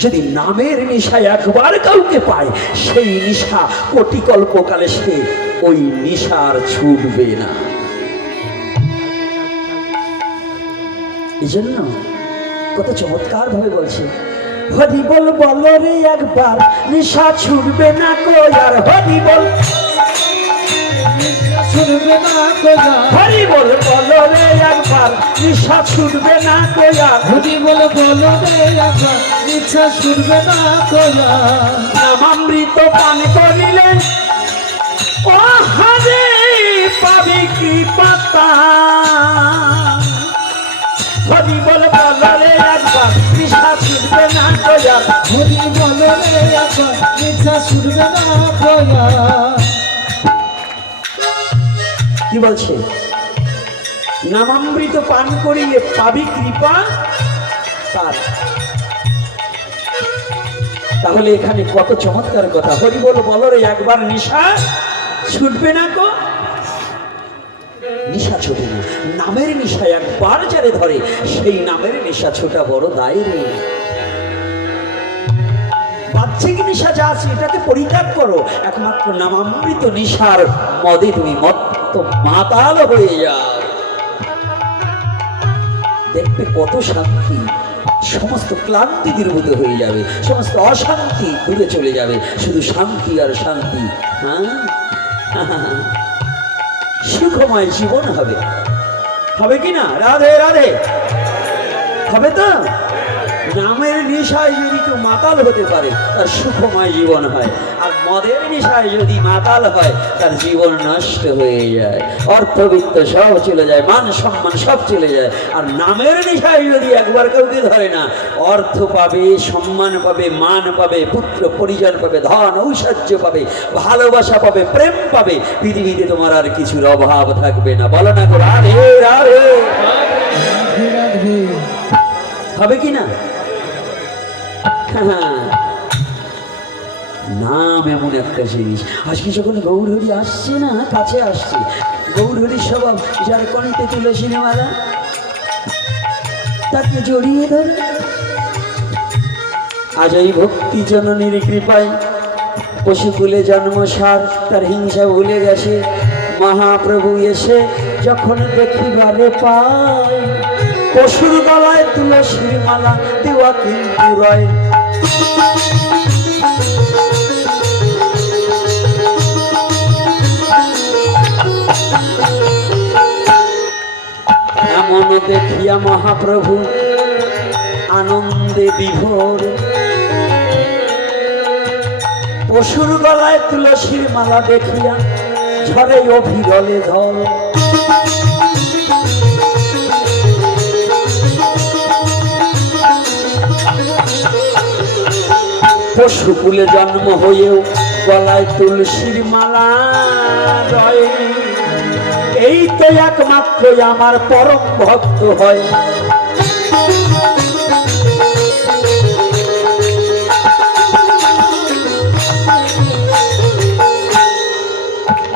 যদি নামের নেশা একবার কাউকে পায়, সেই নেশা কোটি কল্পকালে সে ওই নেশার ছুটবে না। এই জন্য কত চমৎকার ভাবে বলছে, হরি বল বল রে একবার, নেশা ছুটবে না কো আর, হরি বল ছুটবে না কোয়া হরি বল বলো রে একবার নিশা ছুটবে না কোয়া হরি বল বলো রে একবার নিশা ছুটবে না কোয়া নামামৃত পান করিলে ও হারে পাবি কি পাতা হরি বল বলো রে একবার নিশা ছুটবে না কোয়া হরি বল রে একবার নিশা ছুটবে না কোয়া কি বলছে নামামৃত পান করিলে পাবি কৃপা তার তাহলে এখানে কত চমৎকার কথা হরি বলো রে একবার নিশা ছুটবে না গো নিশা ছুটে না নামের নিশা একবার যারে ধরে সেই নামের নিশা ছোটা বড় দায় রে বাহ্যিক নিশা যা আছে এটাকে পরিত্যাগ করো একমাত্র নামামৃত নিশার মদে তুমি মত্ত মাতাল হয়ে যাও দেখবে কত শান্তি সমস্ত ক্লান্তি দূরীভূত হয়ে যাবে সমস্ত অশান্তি দূরে চলে যাবে শুধু শান্তি আর শান্তি হ্যাঁ সুখময় জীবন হবে হবে কি না রাধে রাধে হবে তো নামের নেশায় যদি কেউ মাতাল হতে পারে তার সুখময় জীবন হয় আর মদের নেশায় যদি মাতাল হয় তার জীবন নষ্ট হয়ে যায় অর্থবিত্ত সব চলে যায় মান সম্মান সব চলে যায় আর নামের নেশায় যদি একবার কাউকে ধরে না অর্থ পাবে সম্মান পাবে মান পাবে পুত্র পরিজন পাবে ধন ঐশ্বর্য পাবে ভালোবাসা পাবে প্রেম পাবে পৃথিবীতে তোমার আর কিছুর অভাব থাকবে না বলো না গো রাধে রাধে হবে কি না নাম এমন একটা জিনিস আজকে যখন গৌরহরি আসছে না কাছে আসছে গৌরহরির স্বভাব যার কণ্ঠে তুলসী নেওয়ালা তাকে জড়িয়ে ধরে আজ এই ভক্তি জননীর কৃপায় পশুকুলে জন্মসার তার হিংসা ভুলে গেছে মহাপ্রভু এসে যখন দেখিবারে পায় পশুর গলায় তুলসীর মালা দেওয়া কিন্তু রয় এমন দেখিয়া মহাপ্রভু আনন্দে বিভোর পশুর গলায় তুলসীর মালা দেখিয়া ঝরে অভিরলে ঝড় পশুকুলে জন্ম হয়েও গলায় তুলসীর মালা রয় এই তো একমাত্র আমার পরম ভক্ত হয়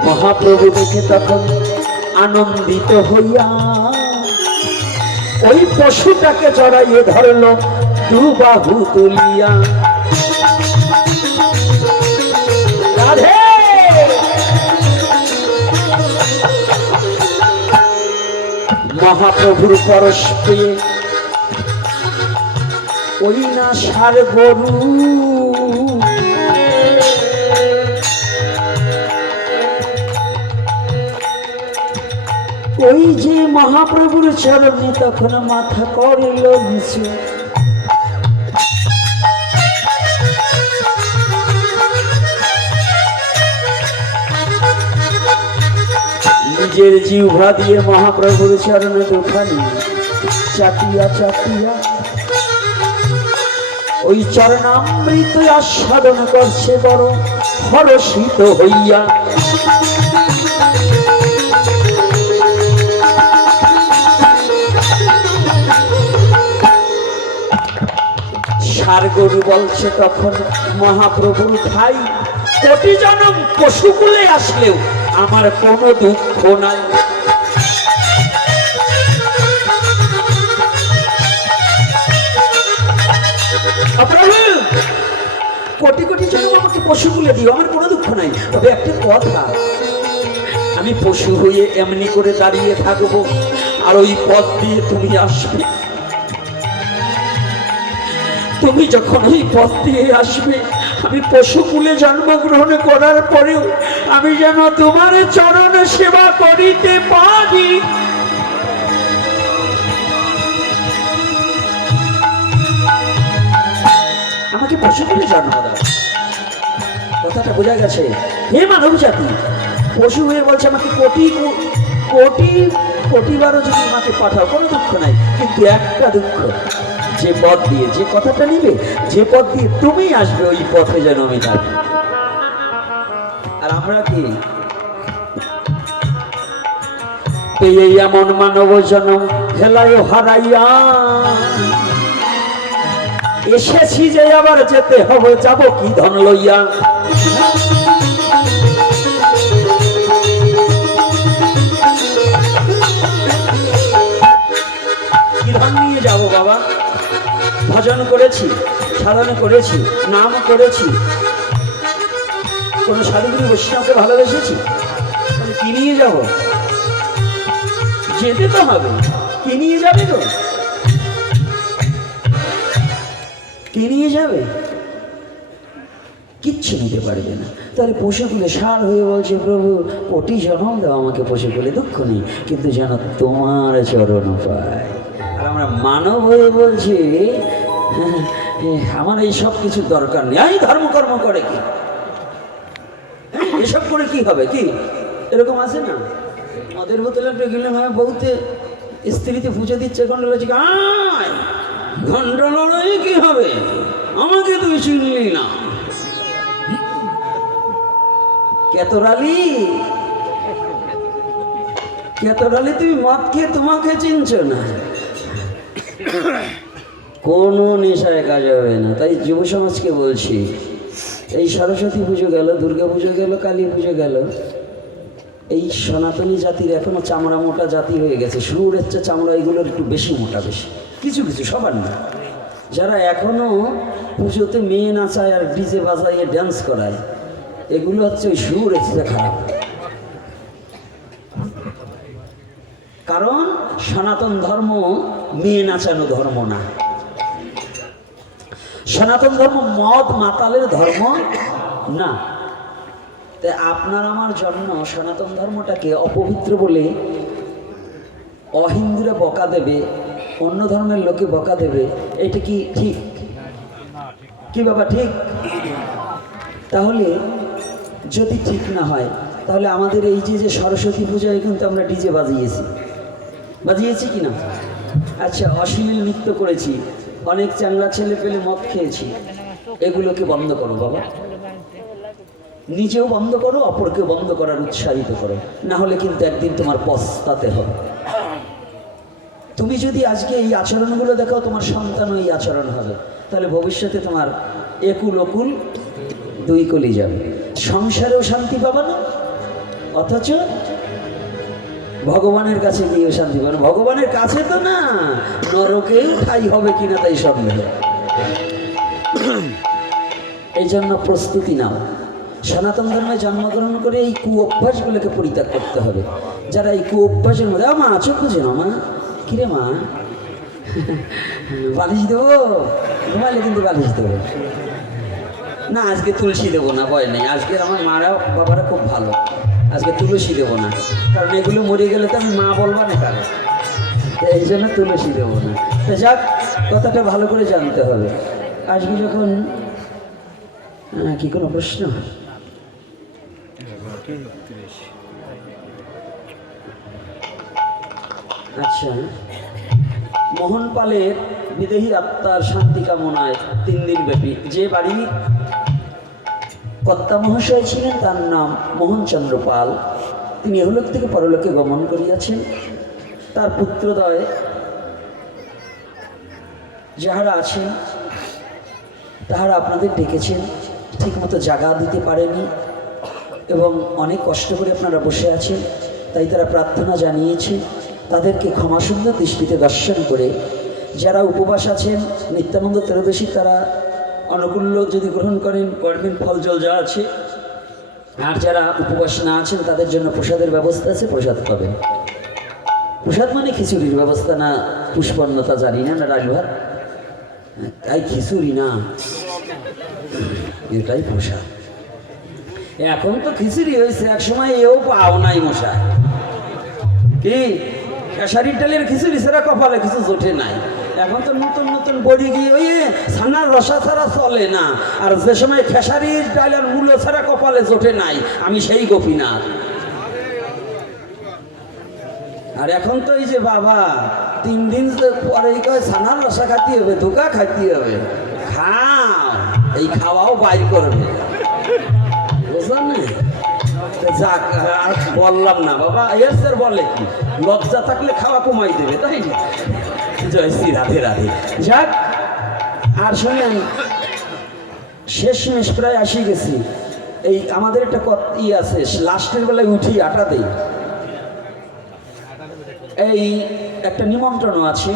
মহাপ্রভু দেখে তখন আনন্দিত হইয়া ওই পশুটাকে জড়াইয়ে ধরল দুবাহু তুলিয়া রাধে মহাপ্রভুর পরশ পেয়ে ওই না সার গরু ওই যে মহাপ্রভুর চরণে তখন মাথা করিল নিচু নিজের জিহ্বা দিয়ে মহাপ্রভুর চরণে দুখানি চাটিয়া চাটিয়া ওই চরণামৃত আস্বাদন করছে বড় হরষিত হইয়া ষাঁড় গরু বলছে তখন মহাপ্রভুর ভাই কোটি জনম পশুকুলে আসলেও আমার কোনো দুঃখ নাই কোটি কোটি জনম আমাকে পশুকুলে দিও আমার কোনো দুঃখ নাই তবে একটা কথা আমি পশু হয়ে এমনি করে দাঁড়িয়ে থাকবো আর ওই পথ দিয়ে তুমি আসবে তুমি যখন ওই পথ দিয়ে আসবে আমি পশুকুলে জন্মগ্রহণ করার পরেও আমি যেন তোমার চরণ সেবা করিতে পারি। আমাকে পশুকুলে জন্ম দাও। কথাটা বোঝা গেছে? হে মানব জাতি, পশু হয়ে বলছে আমাকে কোটি কোটি কোটিবারও যদি আমাকে পাঠাও, কোনো দুঃখ নাই, কিন্তু একটা দুঃখ, যে পথ দিয়ে, যে কথাটা নিবে, যে পথ দিয়ে তুমি আসবে, ওই পথে যেন আমি থাকি। আর আমরা কি পেয়ে এমন মানব জনম হেলায় হারাইয়া এসেছি যে আবার যেতে হবে, যাব কি ধন লইয়া। কি ধন নিয়ে যাব বাবা? ভজন করেছি, সাধন করেছি, নাম করেছি, কোন সাধুগুরু বৈষ্ণবকে ভালোবেসেছি, কি নিয়ে যাব? যেতে তো হবে। কি নিয়ে যাবে তো? কি নিয়ে যাবে? কিচ্ছু নিতে পারবে না। তাহলে পশুকুলে ষাঁড় হয়ে বলছে, প্রভু কোটি জন্ম দাও আমাকে পশুকুলে, দুঃখ নেই, কিন্তু যেন তোমার চরণ পায়। আর আমরা মানব হয়ে বলছি আমার এই সব কিছু দরকার নেই, এই ধর্মকর্ম করে কি, এসব করে কি হবে? কি এরকম আছে না? মদের বোতলে গেলে হয় বহুতে স্ত্রীতে পুজো দিচ্ছে, ঘন্টা লড়ছে, আয় ঘন্টা লড়াই কি হবে, আমাকে তুই চিনলি না। কেতরালি কেতরালি তুমি মদ খেয়ে তোমাকে চিনছো না। কোনো নেশায় কাজ হবে না। তাই যুব সমাজকে বলছি, এই সরস্বতী পুজো গেল, দুর্গা পুজো গেল, কালী পুজো গেল, এই সনাতনী জাতির এখনো চামড়া মোটা জাতি হয়ে গেছে। শুয়োরের চেয়ে চামড়া এগুলোর একটু বেশি মোটা, বেশি কিছু কিছু, সবার না। যারা এখনো পুজোতে মেয়ে নাচায় আর ডিজে বাজাইয়ে ড্যান্স করায়, এগুলো হচ্ছে ওই শুয়োরের চেয়ে খারাপ। কারণ সনাতন ধর্ম মেয়ে নাচানো ধর্ম না। সনাতন ধর্ম মদ মাতালের ধর্ম না। তাই আপনার আমার জন্য সনাতন ধর্মটাকে অপবিত্র বলে অহিন্দুরা বকা দেবে, অন্য ধর্মের লোকে বকা দেবে, এটা কি ঠিক? কি বাবা ঠিক? তাহলে যদি ঠিক না হয়, তাহলে আমাদের এই যে সরস্বতী পূজায় কিন্তু আমরা ডিজে বাজিয়েছি কি না? আচ্ছা, অশ্লীল নৃত্য করেছি, অনেক চাঙ্গা ছেলে পেলে মদ খেয়েছি, এগুলোকে বন্ধ করো বাবা। নিজেও বন্ধ করো, অপরকেও বন্ধ করার উৎসাহিত করো, না হলে কিন্তু একদিন তোমার পস্তাতে হবে। তুমি যদি আজকে এই আচরণগুলো দেখাও, তোমার সন্তানও এই আচরণ হবে, তাহলে ভবিষ্যতে তোমার একুল অকুল দুই কলি যাবে, সংসারেও শান্তি পাবে না, অথচ ভগবানের কাছে গিয়েও শান্তি পাবে না। ভগবানের কাছে তো না, নরকেও ঠাই হবে কিনা তাই সন্দেহ। এই জন্য প্রস্তুতি নাও। সনাতন ধর্মে জন্মগ্রহণ করে এই কুঅভ্যাসগুলোকে পরিত্যাগ করতে হবে। যারা এই কুঅভ্যাসের মধ্যে, মা চোখ বুঝে না, মা কিরে মা বালিশ দেবো, ঘুমালে কিন্তু বালিশ দেবো না, আজকে তুলসী দেবো না, ভয় নেই, আজকের আমার মারা বাবারা খুব ভালো, আজকে তুলসী দেবো না, কারণ এগুলো মরে গেলে তো আমি মা বলবা না কারো, এই জন্য তুলসী দেবো না। তো যাক, কথাটা ভালো করে জানতে হবে। আজকে যখন কি কোনো প্রশ্ন? আচ্ছা, মোহন পালের বিদেহী আত্মার শান্তি কামনায় 3 দিন ব্যাপী যে বাড়ি কর্তা মহাশয় ছিলেন, তার নাম মোহনচন্দ্র পাল, তিনি এহলোক থেকে পরলোকে গমন করিয়াছেন। তার পুত্রদ্বয় যাহারা আছেন তাহারা আপনাদের ডেকেছেন, ঠিকমতো জায়গা দিতে পারেনি এবং অনেক কষ্ট করে আপনারা বসে আছেন, তাই তারা প্রার্থনা জানিয়েছে তাদেরকে ক্ষমাসুন্দর দৃষ্টিতে দর্শন করে। যারা উপবাস আছেন নিত্যানন্দ ত্রয়োদশী, তারা অনুকূল্য যদি গ্রহণ করেন করবেন, ফল জল যা আছে। আর যারা উপবাস না আছেন তাদের জন্য প্রসাদের ব্যবস্থা আছে, প্রসাদ পাবেন। প্রসাদ মানে খিচুড়ির ব্যবস্থা, না পুষ্পন্নতা জানি না, না ডাল ভাত, তাই খিচুড়ি না, এটাই পোষা। এখন তো খিচুড়ি হয়েছে, এক সময় এও পাও নাই মশাই। কি খেসারি ডালের খিচুড়ি ছাড়া কপালে কিছু জোটে নাই। এখন তো নতুন নতুন বড়ি গিয়ে ওই ছানার রসা ছাড়া চলে না। আর যে সময় খেসারির ডাল আর মূলো ছাড়া কপালে জোটে নাই, আমি সেই গোপীনাথ। আর এখন তো এই যে বাবা 3 দিন পরেই কয় ছানার রসা খাইতে হবে, ধোকা খাইতে হবে। খাও, এই খাওয়াও বাইর করবে, বুঝলাম না? যাক, আর বললাম না বাবা। এর স্যার বলে কি, লজ্জা থাকলে খাওয়া কমাই দেবে, তাই না? জয় শ্রী রাধে রাধে। যাক, আর শোনেন, শেষমেশ প্রায় আসি গেছি। এই আমাদের একটা ই আছে, লাস্টের বেলায় উঠি আটা দেই। এই একটা নিমন্ত্রণ আছে।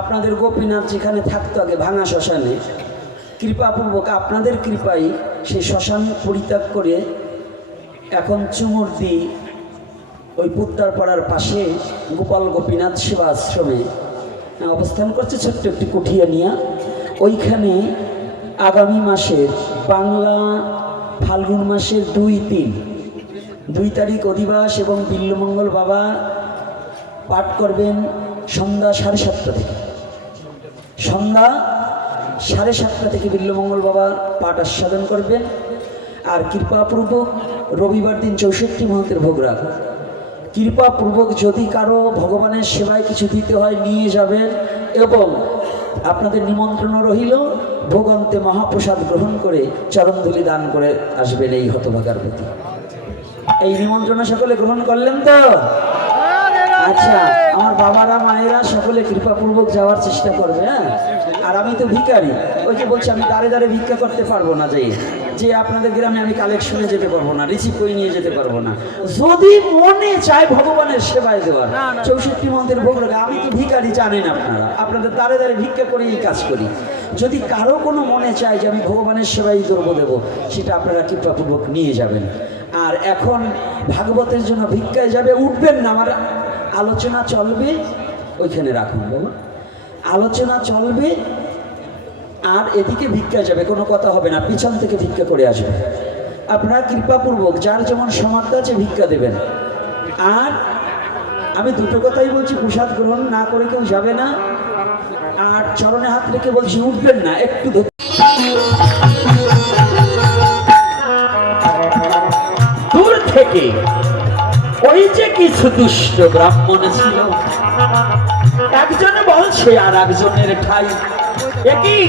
আপনাদের গোপীনাথ যেখানে থাকতো আগে ভাঙা শ্মশানে, কৃপাপূর্বক আপনাদের কৃপায় সেই শ্মশান পরিত্যাগ করে এখন চুমুরদি ওই পুত্তার পাড়ার পাশে গোপাল গোপীনাথ সেবা আশ্রমে অবস্থান করছে, ছোট্ট একটি কুঠিয়া নিয়ে। ওইখানে আগামী মাসের বাংলা ফাল্গুন মাসের 2 তারিখ অধিবাস এবং বিল্লমঙ্গল বাবা পাঠ করবেন সন্ধ্যা 7:30 থেকে। সন্ধ্যা 7:30 থেকে বিল্লমঙ্গল বাবা পাঠ আস্বাদন করবেন। আর কৃপাপূর্বক রবিবার দিন 64 মহন্তের ভোগ রাখ। কৃপাপূর্বক যদি কারো ভগবানের সেবায় কিছু দিতে হয় নিয়ে যাবেন, এবং আপনাদের নিমন্ত্রণ রহিল ভোগান্তে মহাপ্রসাদ গ্রহণ করে চরণধুলি দান করে আসবেন এই হতভাগার প্রতি। এই নিমন্ত্রণ সকলে গ্রহণ করলেন তো? আচ্ছা, আমার বাবারা মায়েরা সকলে কৃপাপূর্বক যাওয়ার চেষ্টা করবে। হ্যাঁ, আর আমি তো ভিখারি, ওই যে বলছি আমি দাঁড়ে দাঁড়ে ভিক্ষা করতে পারবো না, যে আপনাদের গ্রামে আমি কালেকশনে যেতে পারবো না, রিসিভ করে নিয়ে যেতে পারবো না। যদি মনে চায় ভগবানের সেবায় দেওয়ার 64 মন্ত্রের ভোগ রাখা, আমি তো ভিখারি জানেন আপনারা, আপনাদের দাঁড়ে দাঁড়ে ভিক্ষা করে এই কাজ করি। যদি কারো কোনো মনে চায় যে আমি ভগবানের সেবায় দ্রব্য দেবো, সেটা আপনারা কৃপাপূর্বক নিয়ে যাবেন। আর এখন ভাগবতের জন্য ভিক্ষায় যাবে, উঠবেন না, আমার আলোচনা চলবে, ওইখানে রাখুন বাবা, আলোচনা চলবে। আর এদিকে ভিক্ষা যাবে, কোনো কথা হবে না, পিছন থেকে ভিক্ষা করে আসবে। আপনারা কৃপাপূর্বক যার যেমন সামর্থ্য আছে ভিক্ষা দেবেন। আর আমি দুটো কথাই বলছি, প্রসাদ গ্রহণ না করে কেউ যাবে না। আর চরণে হাত রেখে বলছি উঠবেন না, একটু দূর থেকে ওই যে কিছু দুষ্ট ব্রাহ্মণ ছিল, একজনে বলছে আর একজনের ঠাই, একই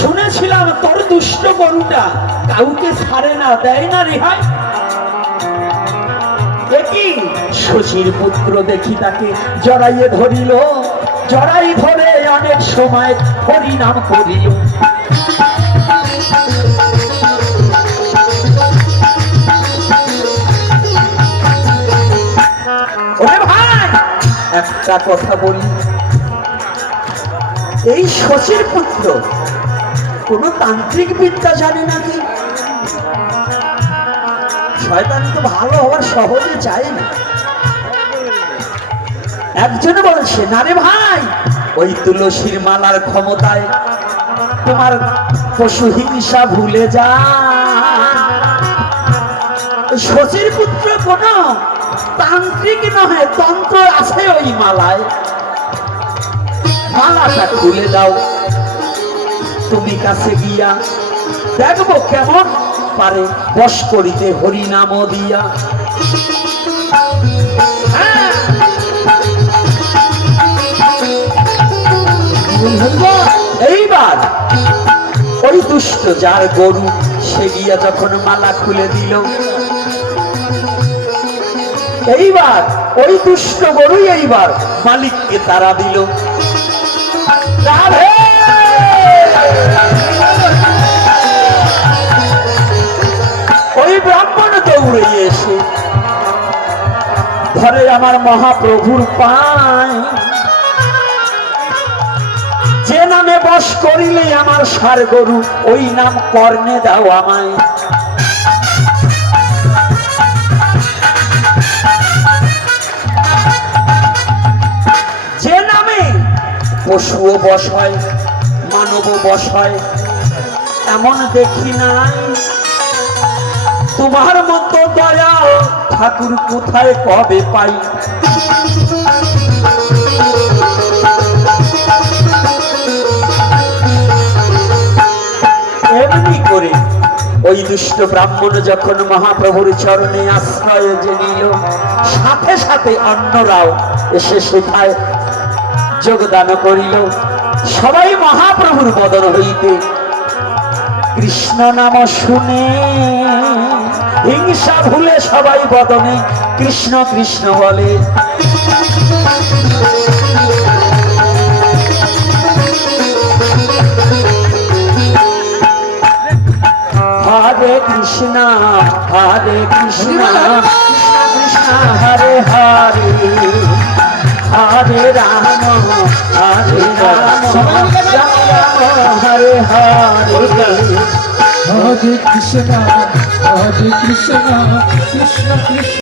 শুনেছিলাম তোর দুষ্ট গরুটা কাউকে ছাড়ে না, দেয় না রেহাই। একই শশীর পুত্র দেখি তাকে জড়াইয়ে ধরিল, জড়াই ধরে অনেক সময় হরি নাম করিল। একটা কথা বলি, এই শশীর পুত্র কোন তান্ত্রিক বিদ্যা জানে নাকি? শয়তান তো ভালো হওয়ার সহজে চায় না। একজন বলছে না রে ভাই, ওই তুলসীর মালার ক্ষমতায় তোমার পশু হিংসা ভুলে যা। শশীর পুত্র কোন তান্ত্রিক নহে, তন্ত্র আছে ওই মালায়। মালাটা খুলে দাও, তুমি কাছে গিয়া দেখবো কেমন পারে বশ করিতে হরি নাম দিয়া। এইবার ওই দুষ্ট যার গরু, সে গিয়া যখন মালা খুলে দিল, এইবার ওই দুষ্ট গরুই এইবার মালিককে তারা দিল। ওই ব্রাহ্মণ দৌড়ে এসে ধরে আমার মহাপ্রভুর পায়, যে নামে বশ করিলে আমার ষাঁড় গরু, ওই নাম কর্ণে দাও আমায়। যে নামে পশুও বশ হয়, মানবও বশ হয়, এমন দেখি নাই, তোমার মতো দয়া ঠাকুর কোথায় কবে পাই। এমনি করে ওই দুষ্ট ব্রাহ্মণ যখন মহাপ্রভুর চরণে আশ্রয় যে নিল, সাথে সাথে অন্যরাও এসে সেখায় যোগদান করিল। সবাই মহাপ্রভুর বদন হইতে কৃষ্ণ নাম শুনে হিংসা ভুলে সবাই বদনে কৃষ্ণ কৃষ্ণ বলে। হরে কৃষ্ণ হরে কৃষ্ণ কৃষ্ণ কৃষ্ণ হরে হরে, হরে রাম হরে রাম রাম রাম হরে হরে। হরে কৃষ্ণ কৃষ্ণ কৃষ্ণ কৃষ্ণ